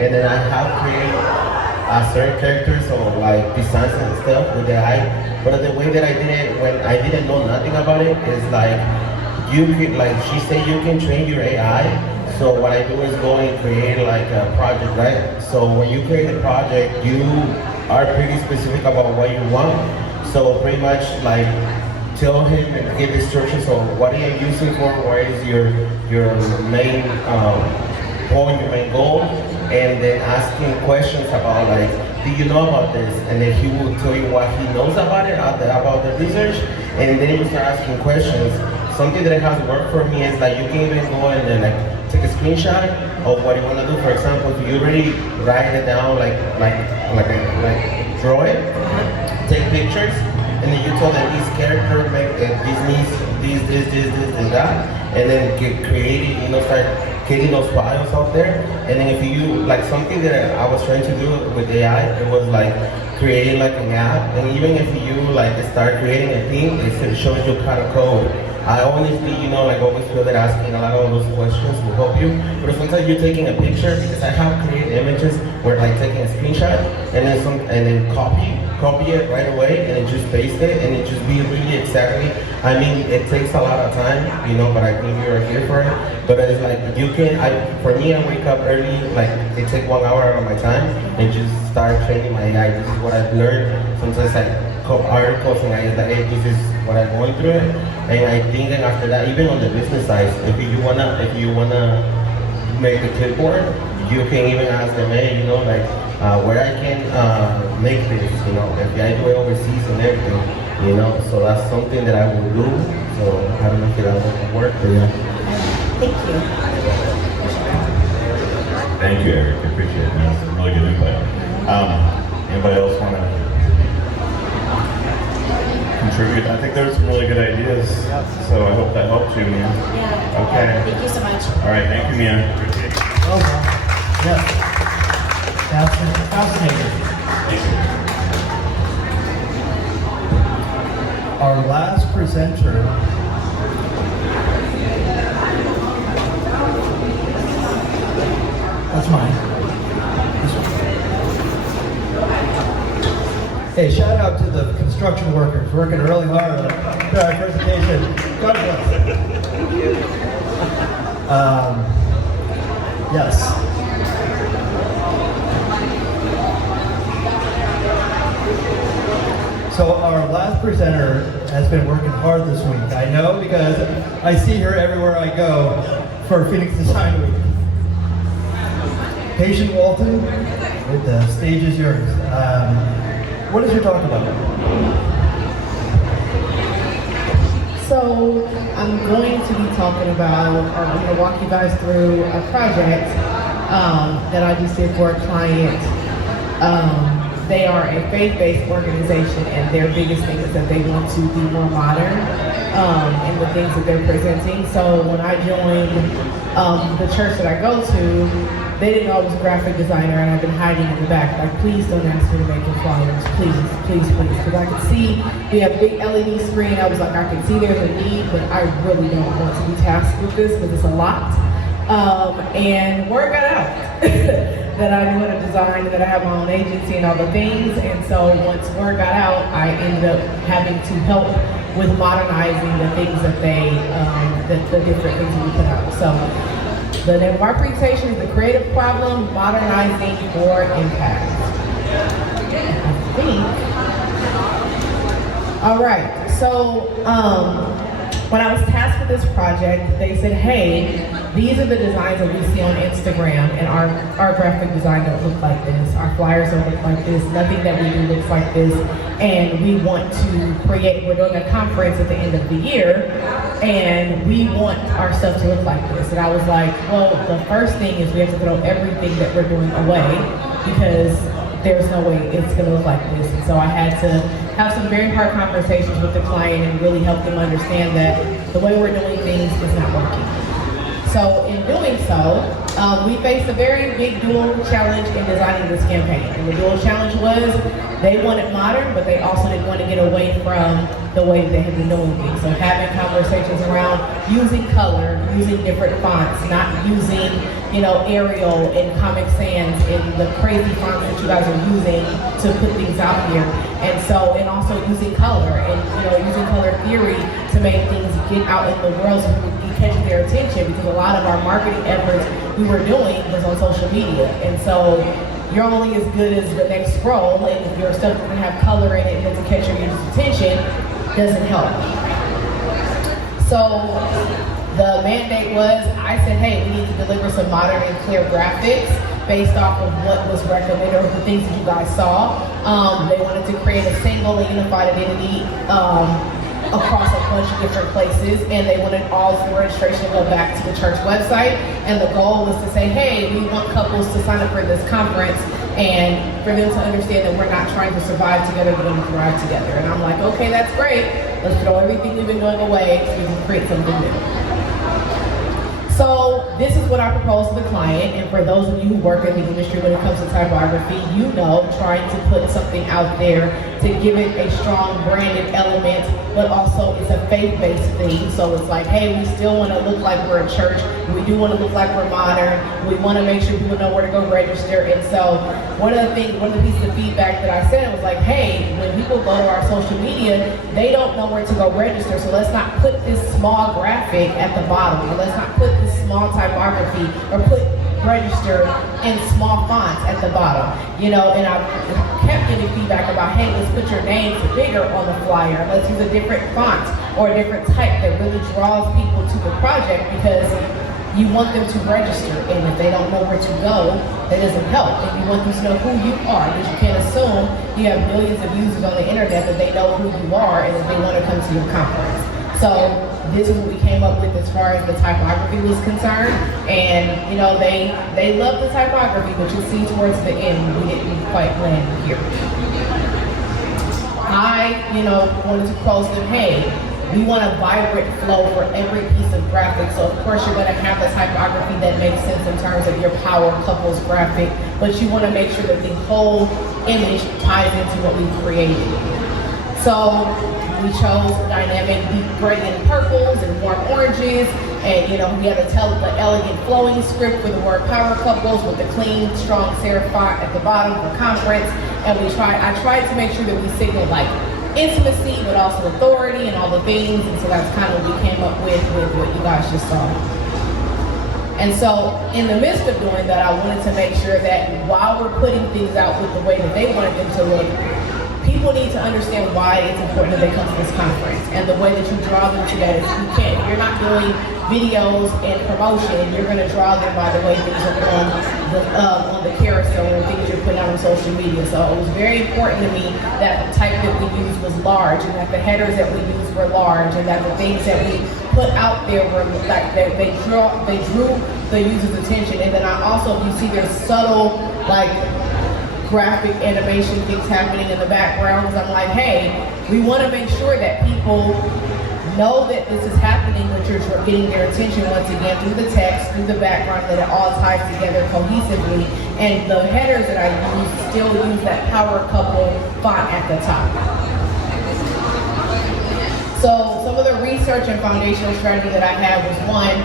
and then I have created certain characters or like designs and stuff with AI. But the way that I did it when I didn't know nothing about it is like you can, like she said, you can train your AI. So what I do is go and create like a project, right? So when you create a project, you are pretty specific about what you want. So pretty much like tell him and give instructions on what are you using for, what is your main point, your main goal, and then asking questions about like, do you know about this? And then he will tell you what he knows about it, about the research, and then you start asking questions. Something that has worked for me is that you can even go and then like take a screenshot of what you want to do. For example, if you already write it down, like draw it, take pictures, and then you tell them this character make this needs this and that, and then get creative, start getting those files out there. And then if you like something that I was trying to do with AI, it was like creating like an app, and even if you like start creating a theme, it shows you how to code. I honestly, always feel that asking a lot of those questions will help you. But sometimes you're taking a picture, because I have created images where like taking a screenshot and then copy it right away and then just paste it and it just be really exactly. I mean, it takes a lot of time, but I think you're here for it. But it's like for me, I wake up early, like it takes 1 hour out of my time and just start training my AI. This is what I've learned. Sometimes I copy articles and I like, hey, this is what I'm going through it. And I think that after that, even on the business side, if you wanna make a clipboard, you can even ask them, hey, where I can make this, if I do it overseas and everything, so that's something that I will do. So I don't know if that will work, but yeah. Thank you. Thank you, Eric. I appreciate it. That's some really good input. Anybody else want to contribute? I think there's some really good ideas, so I hope that helped you, Mia. Yeah. Okay. Yeah, thank you so much. All right, thank you, Mia. Appreciate it. Well done. Yes. Fascinating. Thank you. Our last presenter That's mine. This one. Hey, shout out to the construction workers working really hard on our presentation. God bless. Yes. So our last presenter has been working hard this week. I know because I see her everywhere I go for Phoenix Design Week. Patient Walton, the stage is yours. What is your talk about? So I'm going to be talking about, or I'm going to walk you guys through a project that I just did for a client. They are a faith-based organization, and their biggest thing is that they want to be more modern in the things that they're presenting. So when I joined the church that I go to, they didn't know I was a graphic designer, and I've been hiding in the back. Like, please don't ask me to make your flyers. Please, please, please. Because I could see we have a big LED screen. I was like, I can see there's a need, but I really don't want to be tasked with this because it's a lot. And word got out that I knew how to design, that I have my own agency and all the things. And so once word got out, I ended up having to help with modernizing the things that they, the different things that we put out. So the name of our presentation is The Creative Problem, Modernizing for Impact. I think. All right, so when I was tasked with this project, they said, hey, these are the designs that we see on Instagram, and our graphic design don't look like this. Our flyers don't look like this. Nothing that we do looks like this. And we want to create, we're doing a conference at the end of the year, and we want our stuff to look like this. And I was like, well, the first thing is we have to throw everything that we're doing away, because there's no way it's gonna look like this. And so I had to have some very hard conversations with the client and really help them understand that the way we're doing things is not working. So in doing so, we faced a very big dual challenge in designing this campaign. And the dual challenge was they wanted modern, but they also didn't want to get away from the way that they had been doing things. So having conversations around using color, using different fonts, not using, Arial and Comic Sans and the crazy fonts that you guys are using to put things out here. And also using color and, using color theory to make things get out in the world so people can catch their attention, because a lot of our marketing efforts we were doing was on social media. And so you're only as good as the next scroll, and if your stuff doesn't have color in it and doesn't catch your user's attention, doesn't help. So the mandate was, I said, hey, we need to deliver some modern and clear graphics based off of what was recommended or the things that you guys saw. They wanted to create a single and unified identity across a bunch of different places, and they wanted all of the registration to go back to the church website. And the goal was to say, hey, we want couples to sign up for this conference and for them to understand that we're not trying to survive together, we're going to thrive together. And I'm like, okay, that's great. Let's throw everything we've been doing away so we can create something new. So this is what I propose to the client, and for those of you who work in the industry when it comes to typography, trying to put something out there to give it a strong branded element, but also it's a faith-based thing. So it's like, hey, we still want to look like we're a church. We do want to look like we're modern. We want to make sure people know where to go register. And so one of the pieces of feedback that I said was like, hey, when people go to our social media, they don't know where to go register. So let's not put this small graphic at the bottom, or let's not put this small typography, or put register in small fonts at the bottom, and I kept getting feedback about, hey, let's put your names bigger on the flyer, let's use a different font or a different type that really draws people to the project, because you want them to register, and if they don't know where to go, that doesn't help. And you want them to know who you are, because you can't assume you have millions of users on the internet that they know who you are and that they want to come to your conference. So this is what we came up with as far as the typography was concerned. And they love the typography, but you see towards the end we didn't quite land here. I wanted to propose them, hey, we want a vibrant flow for every piece of graphic. So of course you're going to have the typography that makes sense in terms of your power couples graphic, but you want to make sure that the whole image ties into what we've created. So we chose dynamic deep gray and purples and warm oranges, and we had to tell the elegant flowing script for the word power couples with the clean, strong serif font at the bottom for conference. And I tried to make sure that we signaled like intimacy, but also authority and all the things. And so that's kind of what we came up with what you guys just saw. And so in the midst of doing that, I wanted to make sure that while we're putting things out with the way that they wanted them to look, people need to understand why it's important that they come to this conference. And the way that you draw them to that is you're not doing videos and promotion, you're going to draw them by the way things are on the carousel or things you're putting out on social media. So it was very important to me that the type that we used was large, and that the headers that we used were large, and that the things that we put out there were like they drew the user's attention. And then I also, if you see there's subtle like graphic animation things happening in the background, I'm like, hey, we want to make sure that people know that this is happening, but you're getting their attention once again through the text, through the background, that it all ties together cohesively. And the headers that I use still use that power couple font at the top. So some of the research and foundational strategy that I had was one,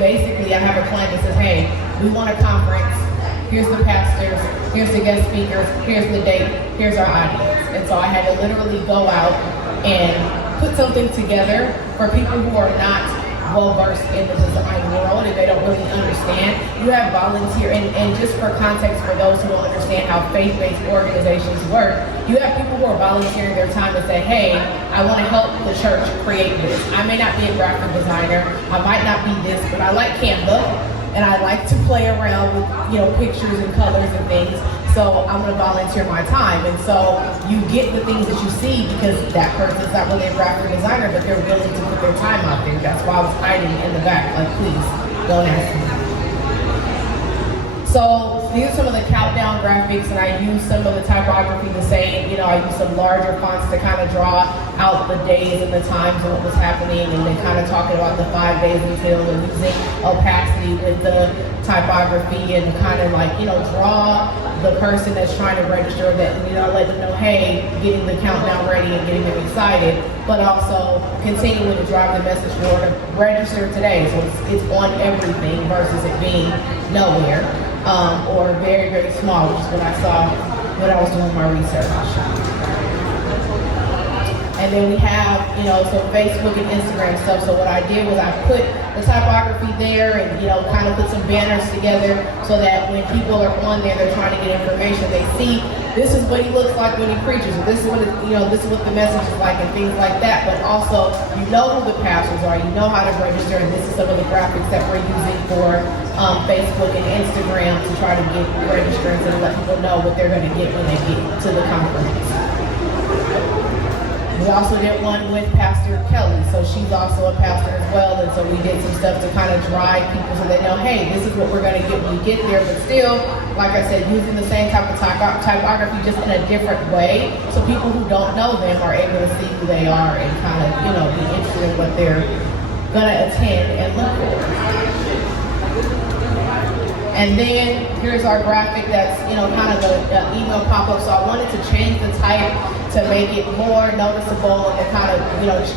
basically I have a plan that says, hey, we want a conference, here's the pastors, here's the guest speakers, here's the date, here's our audience. And so I had to literally go out and put something together for people who are not well-versed in the design world and they don't really understand. You have volunteer, and just for context for those who don't understand how faith-based organizations work, you have people who are volunteering their time to say, hey, I want to help the church create this. I may not be a graphic designer, I might not be this, but I like Canva, and I like to play around with pictures and colors and things. So I'm gonna volunteer my time. And so you get the things that you see because that person's not really a graphic designer, but they're willing to put their time out there. That's why I was hiding in the back, like, please, don't ask me. So these are some of the countdown graphics, and I use some of the typography the same. I use some larger fonts to kind of draw out the days and the times and what was happening, and then kind of talking about the 5 days until, and using opacity with the typography and kind of like, draw the person that's trying to register that, let them know, hey, getting the countdown ready and getting them excited, but also continuing to drive the message forward to register today. So it's on everything versus it being nowhere. Or very, very small, which is what I saw when I was doing my research. And then we have, so Facebook and Instagram stuff. So what I did was I put the typography there and, kind of put some banners together so that when people are on there, they're trying to get information, they see this is what he looks like when he preaches, or this is what this is what the message is like, and things like that. But also, you know who the pastors are, you know how to register, and this is some of the graphics that we're using for Facebook and Instagram to try to get registrants and let people know what they're going to get when they get to the conference. We also did one with Pastor Kelly, so she's also a pastor as well, and so we did some stuff to kind of drive people so they know, hey, this is what we're going to get when we get there, but still, like I said, using the same type of typography just in a different way, so people who don't know them are able to see who they are and kind of, be interested in what they're going to attend and look for. And then here's our graphic that's, kind of the email pop-up. So I wanted to change the type to make it more noticeable and to kind of,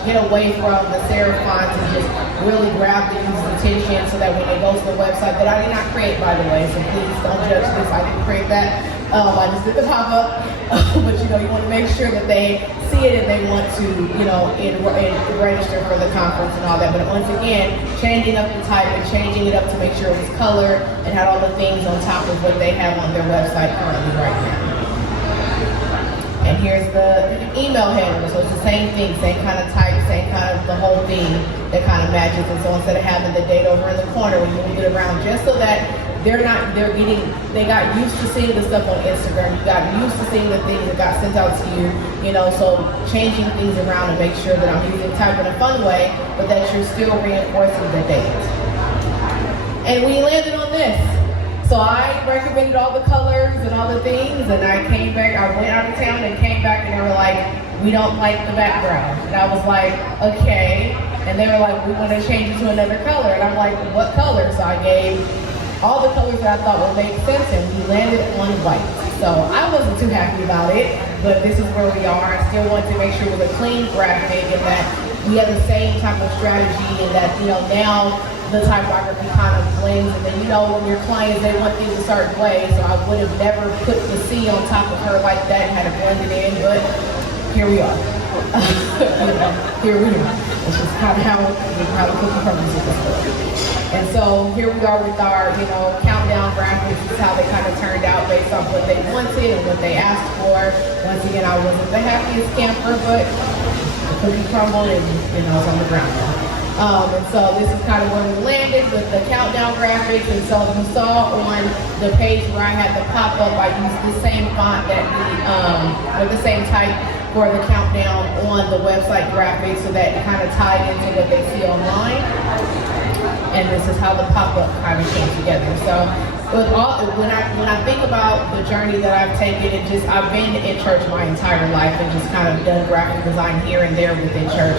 get away from the serif fonts and just really grab the user's attention so that when they go to the website, that I did not create, by the way, so please don't judge this, I didn't create that. I just did the pop-up, but you want to make sure that they see it and they want to, and register for the conference and all that. But once again, changing up the type and changing it up to make sure it was color and had all the things on top of what they have on their website currently right now. And here's the email header, so it's the same thing, same kind of type, same kind of the whole thing that kind of matches. And so instead of having the date over in the corner, we move it around just so that they got used to seeing the stuff on Instagram. You got used to seeing the things that got sent out to you, so changing things around to make sure that I'm using type in a fun way, but that you're still reinforcing the date. And we landed on this. So I recommended all the colors and all the things, and I came back, I went out of town and came back, and they were like, we don't like the background. And I was like, okay. And they were like, we want to change it to another color. And I'm like, what color? So I gave all the colors that I thought would make sense, and we landed on white. So I wasn't too happy about it, but this is where we are. I still want to make sure it was a clean graphic and that we have the same type of strategy and that, now the typography kind of blends. And then, when your clients, they want things a certain way, so I would have never put the C on top of her like that and had to blend it in, but here we are. Here we are. It's just kind of how the cookie crumbles at this point. And so here we are with our, countdown graphics. This is how they kind of turned out based off what they wanted and what they asked for. Once again, I wasn't the happiest camper, but the cookie crumbled and, it's on the ground now. And so this is kind of where we landed with the countdown graphics. And so you saw on the page where I had the pop-up, I used the same font or the same type for the countdown on the website graphics so that it kind of tied into what they see online. And this is how the pop-up kind of came together. So when I think about the journey that I've taken, I've been in church my entire life and just kind of done graphic design here and there within church.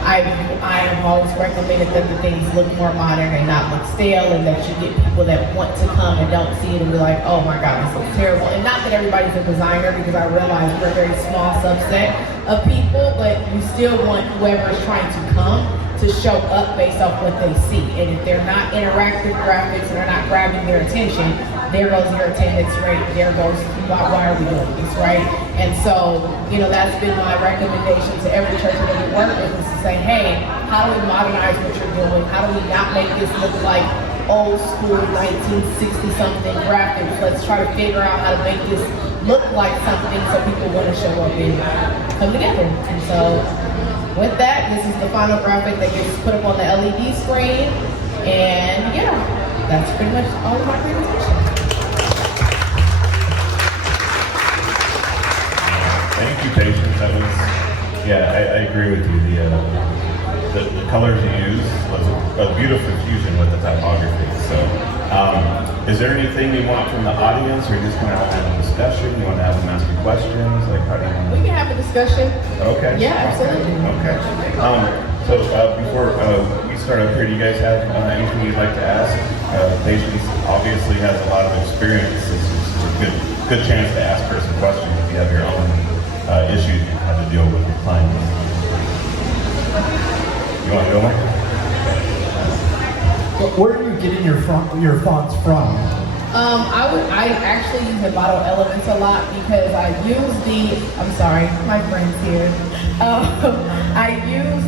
I have always recommended that the things look more modern and not look stale, and that you get people that want to come and don't see it and be like, oh my God, this looks terrible. And not that everybody's a designer, because I realize we're a very small subset of people, but you still want whoever's trying to come to show up based off what they see. And if they're not interactive graphics and they're not grabbing their attention, there goes your attendance rate, there goes, why are we doing this, right? And so, that's been my recommendation to every church that we work with, is to say, hey, how do we modernize what you're doing? How do we not make this look like old school 1960 something graphics? Let's try to figure out how to make this look like something so people want to show up and come together. And so with that, this is the final graphic that gets put up on the LED screen. And yeah, that's pretty much all of my presentation. Thank you, Patience. That was, I agree with you. The colors you used was a beautiful fusion with the typography. So, is there anything you want from the audience, or you just want to have a discussion? You want to have them ask you questions? Like, how do you want to? We can have a discussion. Okay. Yeah, absolutely. Okay. So before we start up here, do you guys have anything you'd like to ask? Patience obviously has a lot of experience. This is a good chance to ask her some questions if you have your own issues you have to deal with clients. You want to go, Mike? Where are you getting your fonts from? I actually use the Bottle Elements a lot because I use I'm sorry, my friend's here. I use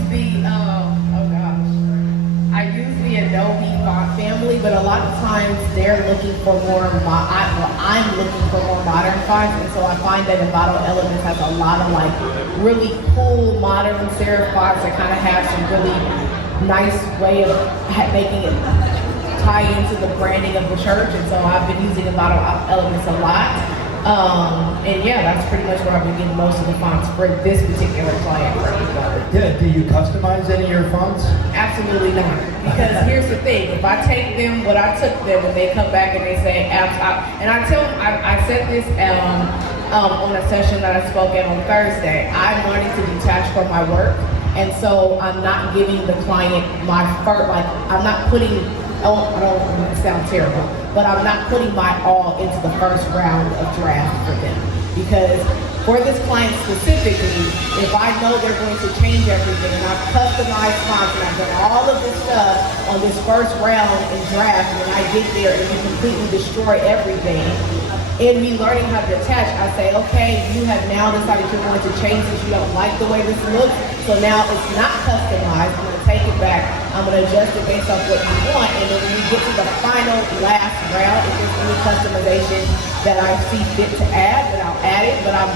the Adobe font family, but a lot of times they're looking for more, I'm looking for more modern fonts, and so I find that the Bottle Elements has a lot of really cool modern serif fonts that kind of have some really nice way of making it tie into the branding of the church, and so I've been using the Bottle Elements a lot. And yeah, that's pretty much where I've been getting most of the fonts for this particular client. Yeah, do you customize any of your fonts? Absolutely not. Because here's the thing, if I take them, what I took them, and they come back and they say, and I tell them, I said this on a session that I spoke at on Thursday, I'm learning to detach from my work. And so I'm not giving the client my first, I'm not putting, I don't want to sound terrible, but I'm not putting my all into the first round of draft for them. Because for this client specifically, if I know they're going to change everything and I've customized fonts and I've done all of this stuff on this first round in draft, and when I get there and you completely destroy everything, in me learning how to detach, I say, okay, you have now decided you're going to change this, you don't like the way this looks, so now it's not customized, I'm going to take it back, I'm going to adjust it based off what you want, and then when we get to the final last round, if there's any customization that I see fit to add, then I'll add it, but I'm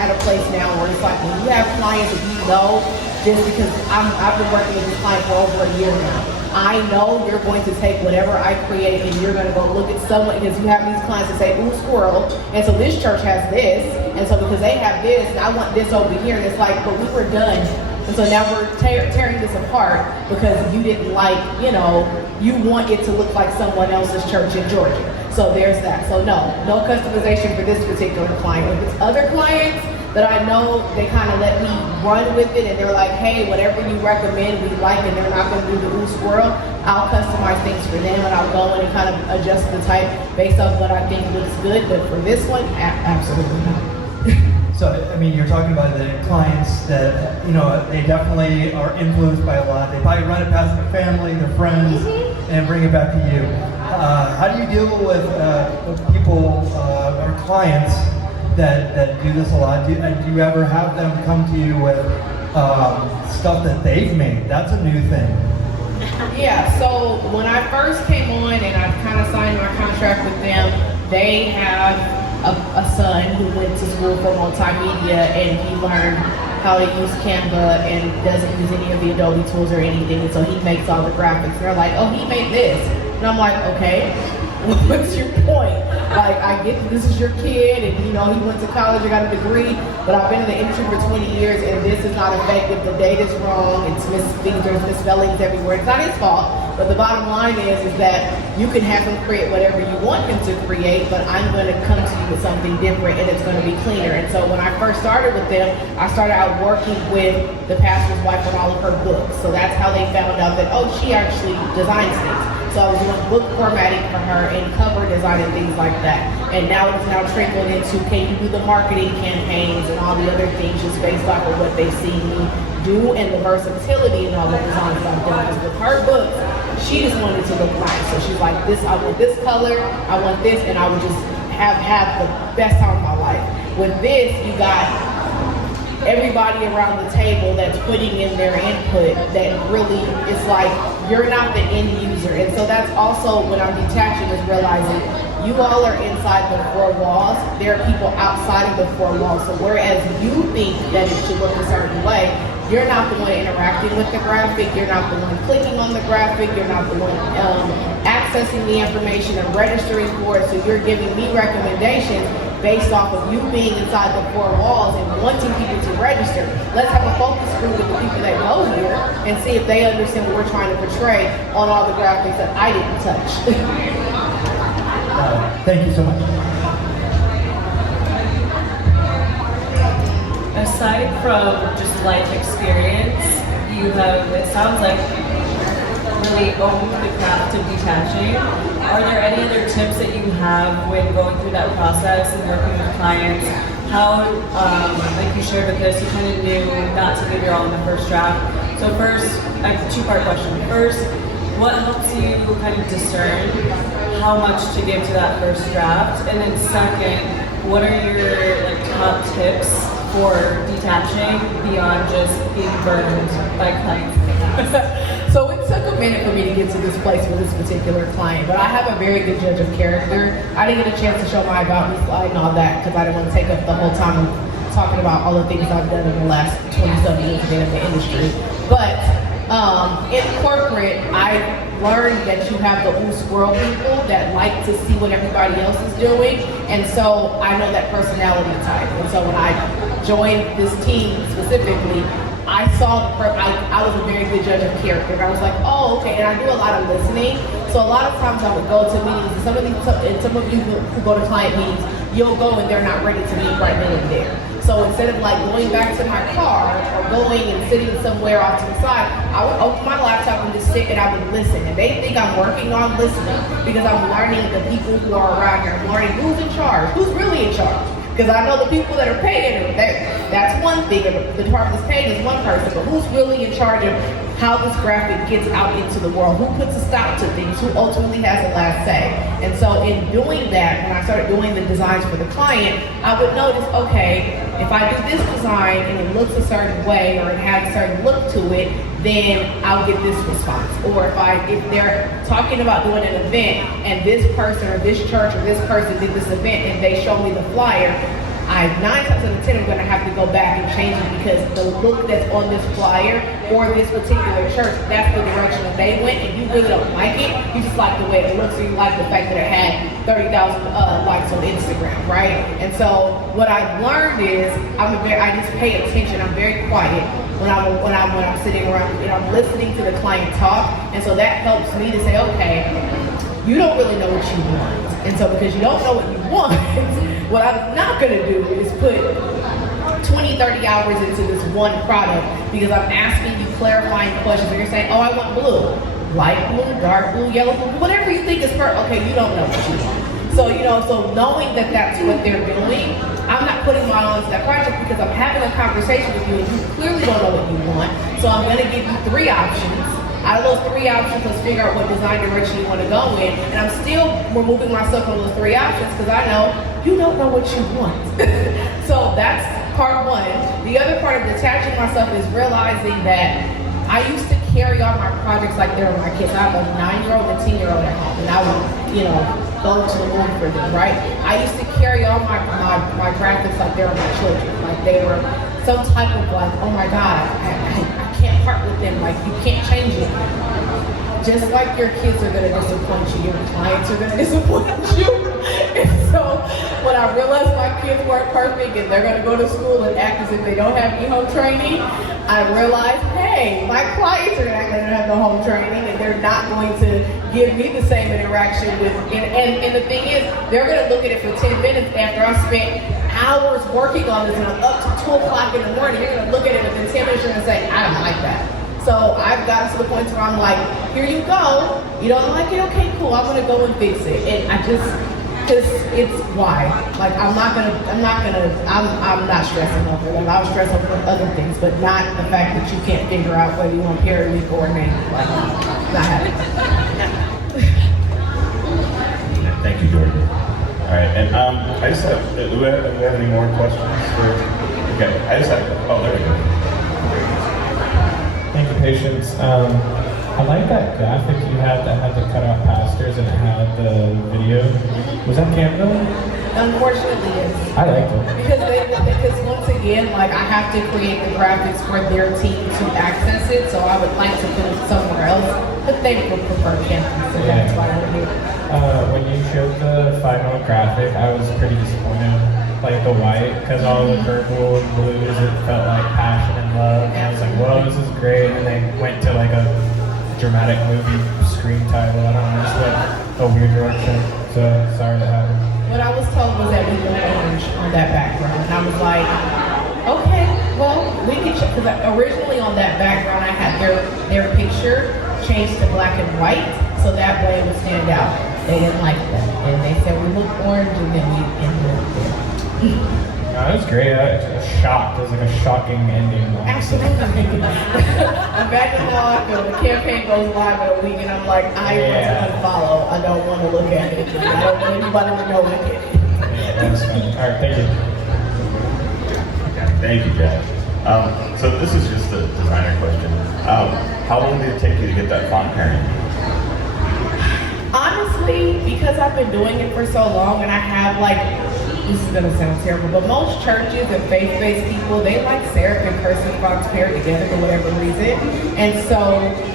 at a place now where it's like, when you have clients that you know, just because I've been working with this client for over a year now, I know you're going to take whatever I create and you're going to go look at someone, because you have these clients that say, ooh, squirrel, and so this church has this, and so because they have this, and I want this over here, and it's like, but we were done. And so now we're tearing this apart because you didn't like, you want it to look like someone else's church in Georgia. So there's that. So no customization for this particular client. If it's other clients but I know they kind of let me run with it, and they're like, hey, whatever you recommend, we like, and they're not going to do the ooh swirl. I'll customize things for them, and I'll go in and kind of adjust the type based on what I think looks good. But for this one, absolutely not. So, I mean, you're talking about the clients that, you know, they definitely are influenced by a lot. They probably run it past their family, their friends, and bring it back to you. How do you deal with people or clients that do this a lot? Do you ever have them come to you with stuff that they've made? That's a new thing. Yeah, so when I first came on and I kind of signed my contract with them, they have a son who went to school for multimedia, and he learned how to use Canva and doesn't use any of the Adobe tools or anything, and so he makes all the graphics. They're like, oh, he made this. And I'm like, okay, what's your point? Like, I get that this is your kid, and you know, he went to college and got a degree, but I've been in the industry for 20 years, and this is not effective. The data's wrong, there's misspellings everywhere. It's not his fault, but the bottom line is that you can have him create whatever you want him to create, but I'm going to come to you with something different, and it's going to be cleaner. And so when I first started with them, I started out working with the pastor's wife on all of her books. So that's how they found out that, oh, she actually designs things. So I was doing book formatting for her and cover design and things like that. And now it's now trickled into, can you do the marketing campaigns and all the other things just based off of what they see me do and the versatility and all the designs I've done. Because with her books, she just wanted to look nice. So she's like, I want this color, I want this, and I would just have the best time of my life. With this, you got everybody around the table that's putting in their input that really is like, you're not the end user. And so that's also what I'm detaching, is realizing you all are inside the four walls. There are people outside of the four walls. So whereas you think that it should look a certain way, you're not the one interacting with the graphic, you're not the one clicking on the graphic, you're not the one accessing the information and registering for it. So you're giving me recommendations based off of you being inside the four walls and wanting people to register. Let's have a focus group with the people that go here and see if they understand what we're trying to portray on all the graphics that I didn't touch. Thank you so much. Aside from just life experience, you have, it sounds like, really owned the craft of detaching. Are there any other tips that you have when going through that process and working with clients? How, like you shared with us, you kind of knew not to give your all in the first draft. So first, I have a two-part question. First, what helps you kind of discern how much to give to that first draft? And then second, what are your top tips for detaching beyond just being burned by clients? So it took a minute for me to get to this place with this particular client, but I have a very good judge of character. I didn't get a chance to show my About Me slide and all that because I didn't want to take up the whole time of talking about all the things I've done in the last 27 years of being in the industry. But in corporate, I learned that you have the ooh squirrel people that like to see what everybody else is doing, and so I know that personality type. And so when I joined this team specifically, I saw I was a very good judge of character. And I was like, oh, okay, and I do a lot of listening. So a lot of times I would go to meetings, and some of you who go to client meetings, you'll go and they're not ready to meet right then and there. So instead of like going back to my car or going and sitting somewhere off to the side, I would open my laptop and just sit and I would listen. And they think I'm working on listening because I'm learning the people who are around here. I'm learning who's in charge, who's really in charge. Because I know the people that are paying, that's one thing. The department that's paying is one person, but who's really in charge of how this graphic gets out into the world? Who puts a stop to things? Who ultimately has the last say? And so in doing that, when I started doing the designs for the client, I would notice, okay, if I do this design and it looks a certain way or it has a certain look to it, then I'll get this response. Or if they're talking about doing an event and this person or this church or this person did this event and they show me the flyer, 9 times out of 10 I'm going to have to go back and change it because the look that's on this flyer or this particular church, that's the direction that they went, and you really don't like it. You just like the way it looks, or you like the fact that it had 30,000 likes on Instagram, right? And so what I've learned is I just pay attention. I'm very quiet when I'm sitting around and I'm listening to the client talk, and so that helps me to say, okay, you don't really know what you want, and so because you don't know what you want, what I'm not going to do is put 20, 30 hours into this one product because I'm asking you clarifying questions. And you're saying, oh, I want blue, light blue, dark blue, yellow blue, whatever you think is perfect. Okay, you don't know what you want. So, so knowing that that's what they're doing, I'm not putting my all into that project because I'm having a conversation with you and you clearly don't know what you want. So I'm gonna give you 3 options. Out of those 3 options, let's figure out what design direction you want to go in. And I'm still removing myself from those 3 options because I know you don't know what you want. So that's part 1. The other part of detaching myself is realizing that I used to carry on my projects like they were my kids. I have a 9-year-old and a 10-year-old at home, and I would, go to the moon for them, right? I used to carry on my graphics like they were my children, like they were some type of like, oh my God, I can't part with them, like you can't change it. Just like your kids are gonna disappoint you, your clients are gonna disappoint you. And so when I realized my kids weren't perfect and they're gonna go to school and act as if they don't have any home training, I realized, hey, my clients are gonna act like they don't have no home training and they're not going to give me the same interaction with, and the thing is, they're gonna look at it for 10 minutes after I spent hours working on this and I'm up to 2 o'clock in the morning. You're gonna look at it within 10 minutes, you're gonna say, I don't like that. So I've gotten to the point where I'm like, here you go. You don't like it? Okay, cool. I'm gonna go and fix it. And I just, it's why. Like I'm not stressing over them. I'll stress over other things, but not the fact that you can't figure out whether you want paralegal or name. Like, not happening. Thank you, Jordan. All right, and I just have, do we have any more questions? Okay, I just have, oh, there we go. Thank you, Patience. I like that graphic you had that had the cutout pastors and it had the video. Was that Canva? Unfortunately, yes. I liked it. Because once again, like I have to create the graphics for their team to access it, so I would like to put it somewhere else, but they would prefer Canva, so that's why I'm here. When you showed the final graphic, I was pretty disappointed. Like the white, because all the purple and blues, it felt like passion and love. And I was like, whoa, this is great. And they went to like a dramatic movie screen title. I don't know, just went a weird direction. So sorry that happened. What I was told was that we went orange on that background. And I was like, okay, well, we can check. Because originally on that background, I had their picture changed to black and white, so that way it would stand out. They didn't like that. And they said we look orange, and then we ended up there. No, that was great. I was shocked. It was like a shocking ending. Absolutely. Imagine how I feel. The campaign goes live in a week, and I'm like, I want to unfollow. I don't want to look at it. I don't want anybody to know look at it. That was fun. All right, thank you. Thank you, Jack. So this is just a designer question. How long did it take you to get that font pairing? Honestly, because I've been doing it for so long, and I have like, this is gonna sound terrible, but most churches and faith-based people, they like serif and cursive fonts paired together for whatever reason. And so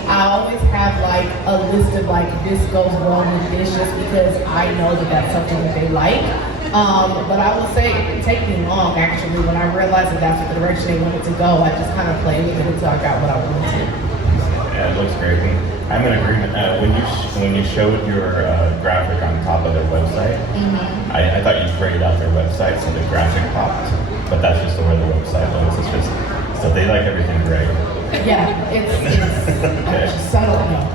I always have like a list of like, this goes wrong with this, just because I know that that's something that they like. But I will say it didn't take me long actually. When I realized that that's what the direction they wanted to go, I just kind of played with it until I got what I wanted. Yeah, it looks great. I'm in agreement. When you showed your graphic on top of their website, I thought you graded out their website so the graphic popped, but that's just the way the website looks. It's just so they like everything gray. Yeah, it's Okay. I don't know.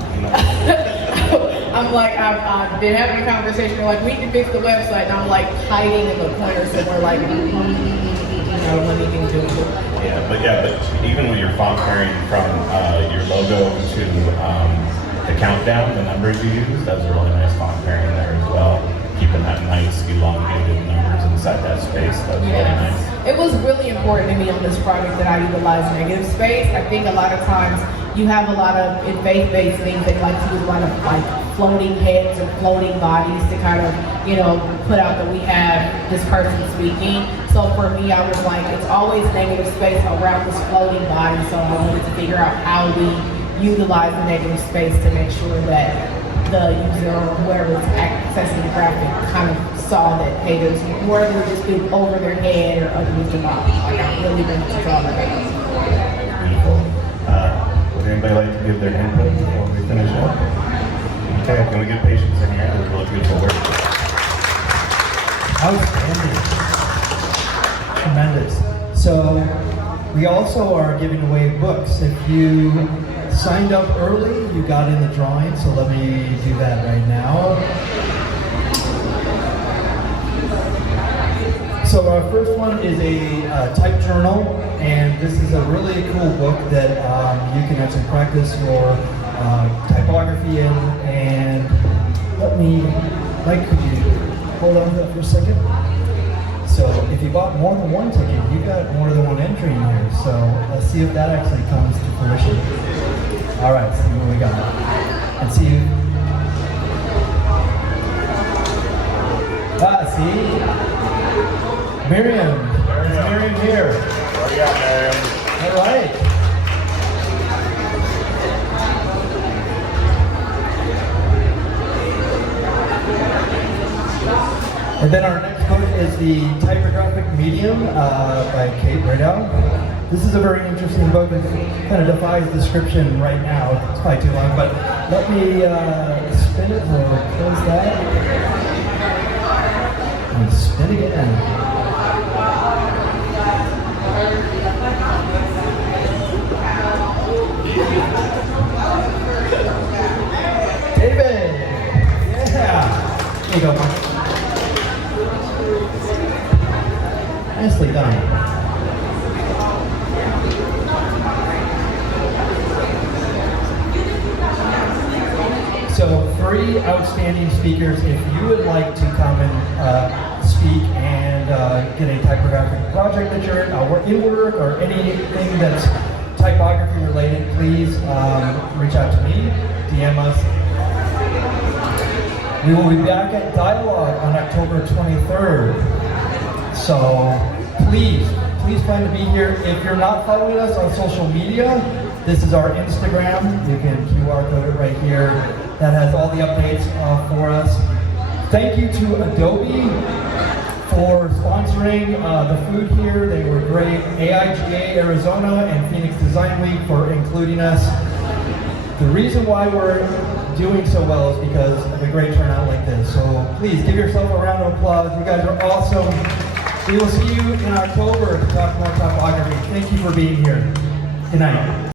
I'm like, I've been having a conversation, they're like, we need to fix the website, and I'm like hiding in the corner somewhere like, no, let me do it. But even with your font pairing from your logo to the countdown, the numbers you use, that's a really nice font pairing there as well. Keeping that nice elongated numbers inside that space, that's really nice. It was really important to me on this project that I utilize negative space. I think a lot of times you have a lot of, in faith-based things, they like to use a lot of like floating heads or floating bodies to kind of, put out that we have this person speaking. So for me, I was like, it's always negative space around this floating body. So I wanted to figure out how we utilize the negative space to make sure that the user or whoever is accessing the graphic kind of saw that, hey, there's more than just being over their head or underneath the body. Like I really wanted to draw that out. Beautiful. Would anybody like to give their input before we finish up? Okay, can we get Patience in here? That was really beautiful work. Outstanding. Tremendous. So we also are giving away books. If you signed up early, you got in the drawing, so let me do that right now. So our first one is a type journal, and this is a really cool book that you can actually practice your typography in. And let me, Mike, could you hold on to that for a second? So if you bought more than one ticket, you got more than one entry in here. So let's see if that actually comes to fruition. All right, see what we got. And see you. See? Miriam. Is Miriam here? What do you got, Miriam? All right. And then our next book is the Typographic Medium by Kate Rideout. This is a very interesting book that kind of defies description right now. It's probably too long, but let me spin it or close that. And spin again. David! Yeah! Here you go, Mark. Nicely done. So 3 outstanding speakers. If you would like to come and speak and get a typographic project that you're in work or anything that's typography related, please reach out to me, DM us. We will be back at Dialogue on October 23rd. So please plan to be here. If you're not following us on social media, this is our Instagram. You can QR code it right here. That has all the updates for us. Thank you to Adobe for sponsoring the food here. They were great. AIGA Arizona and Phoenix Design Week for including us. The reason why we're doing so well is because of a great turnout like this. So please give yourself a round of applause. You guys are awesome. We will see you in October to talk more typography. Thank you for being here. Good night.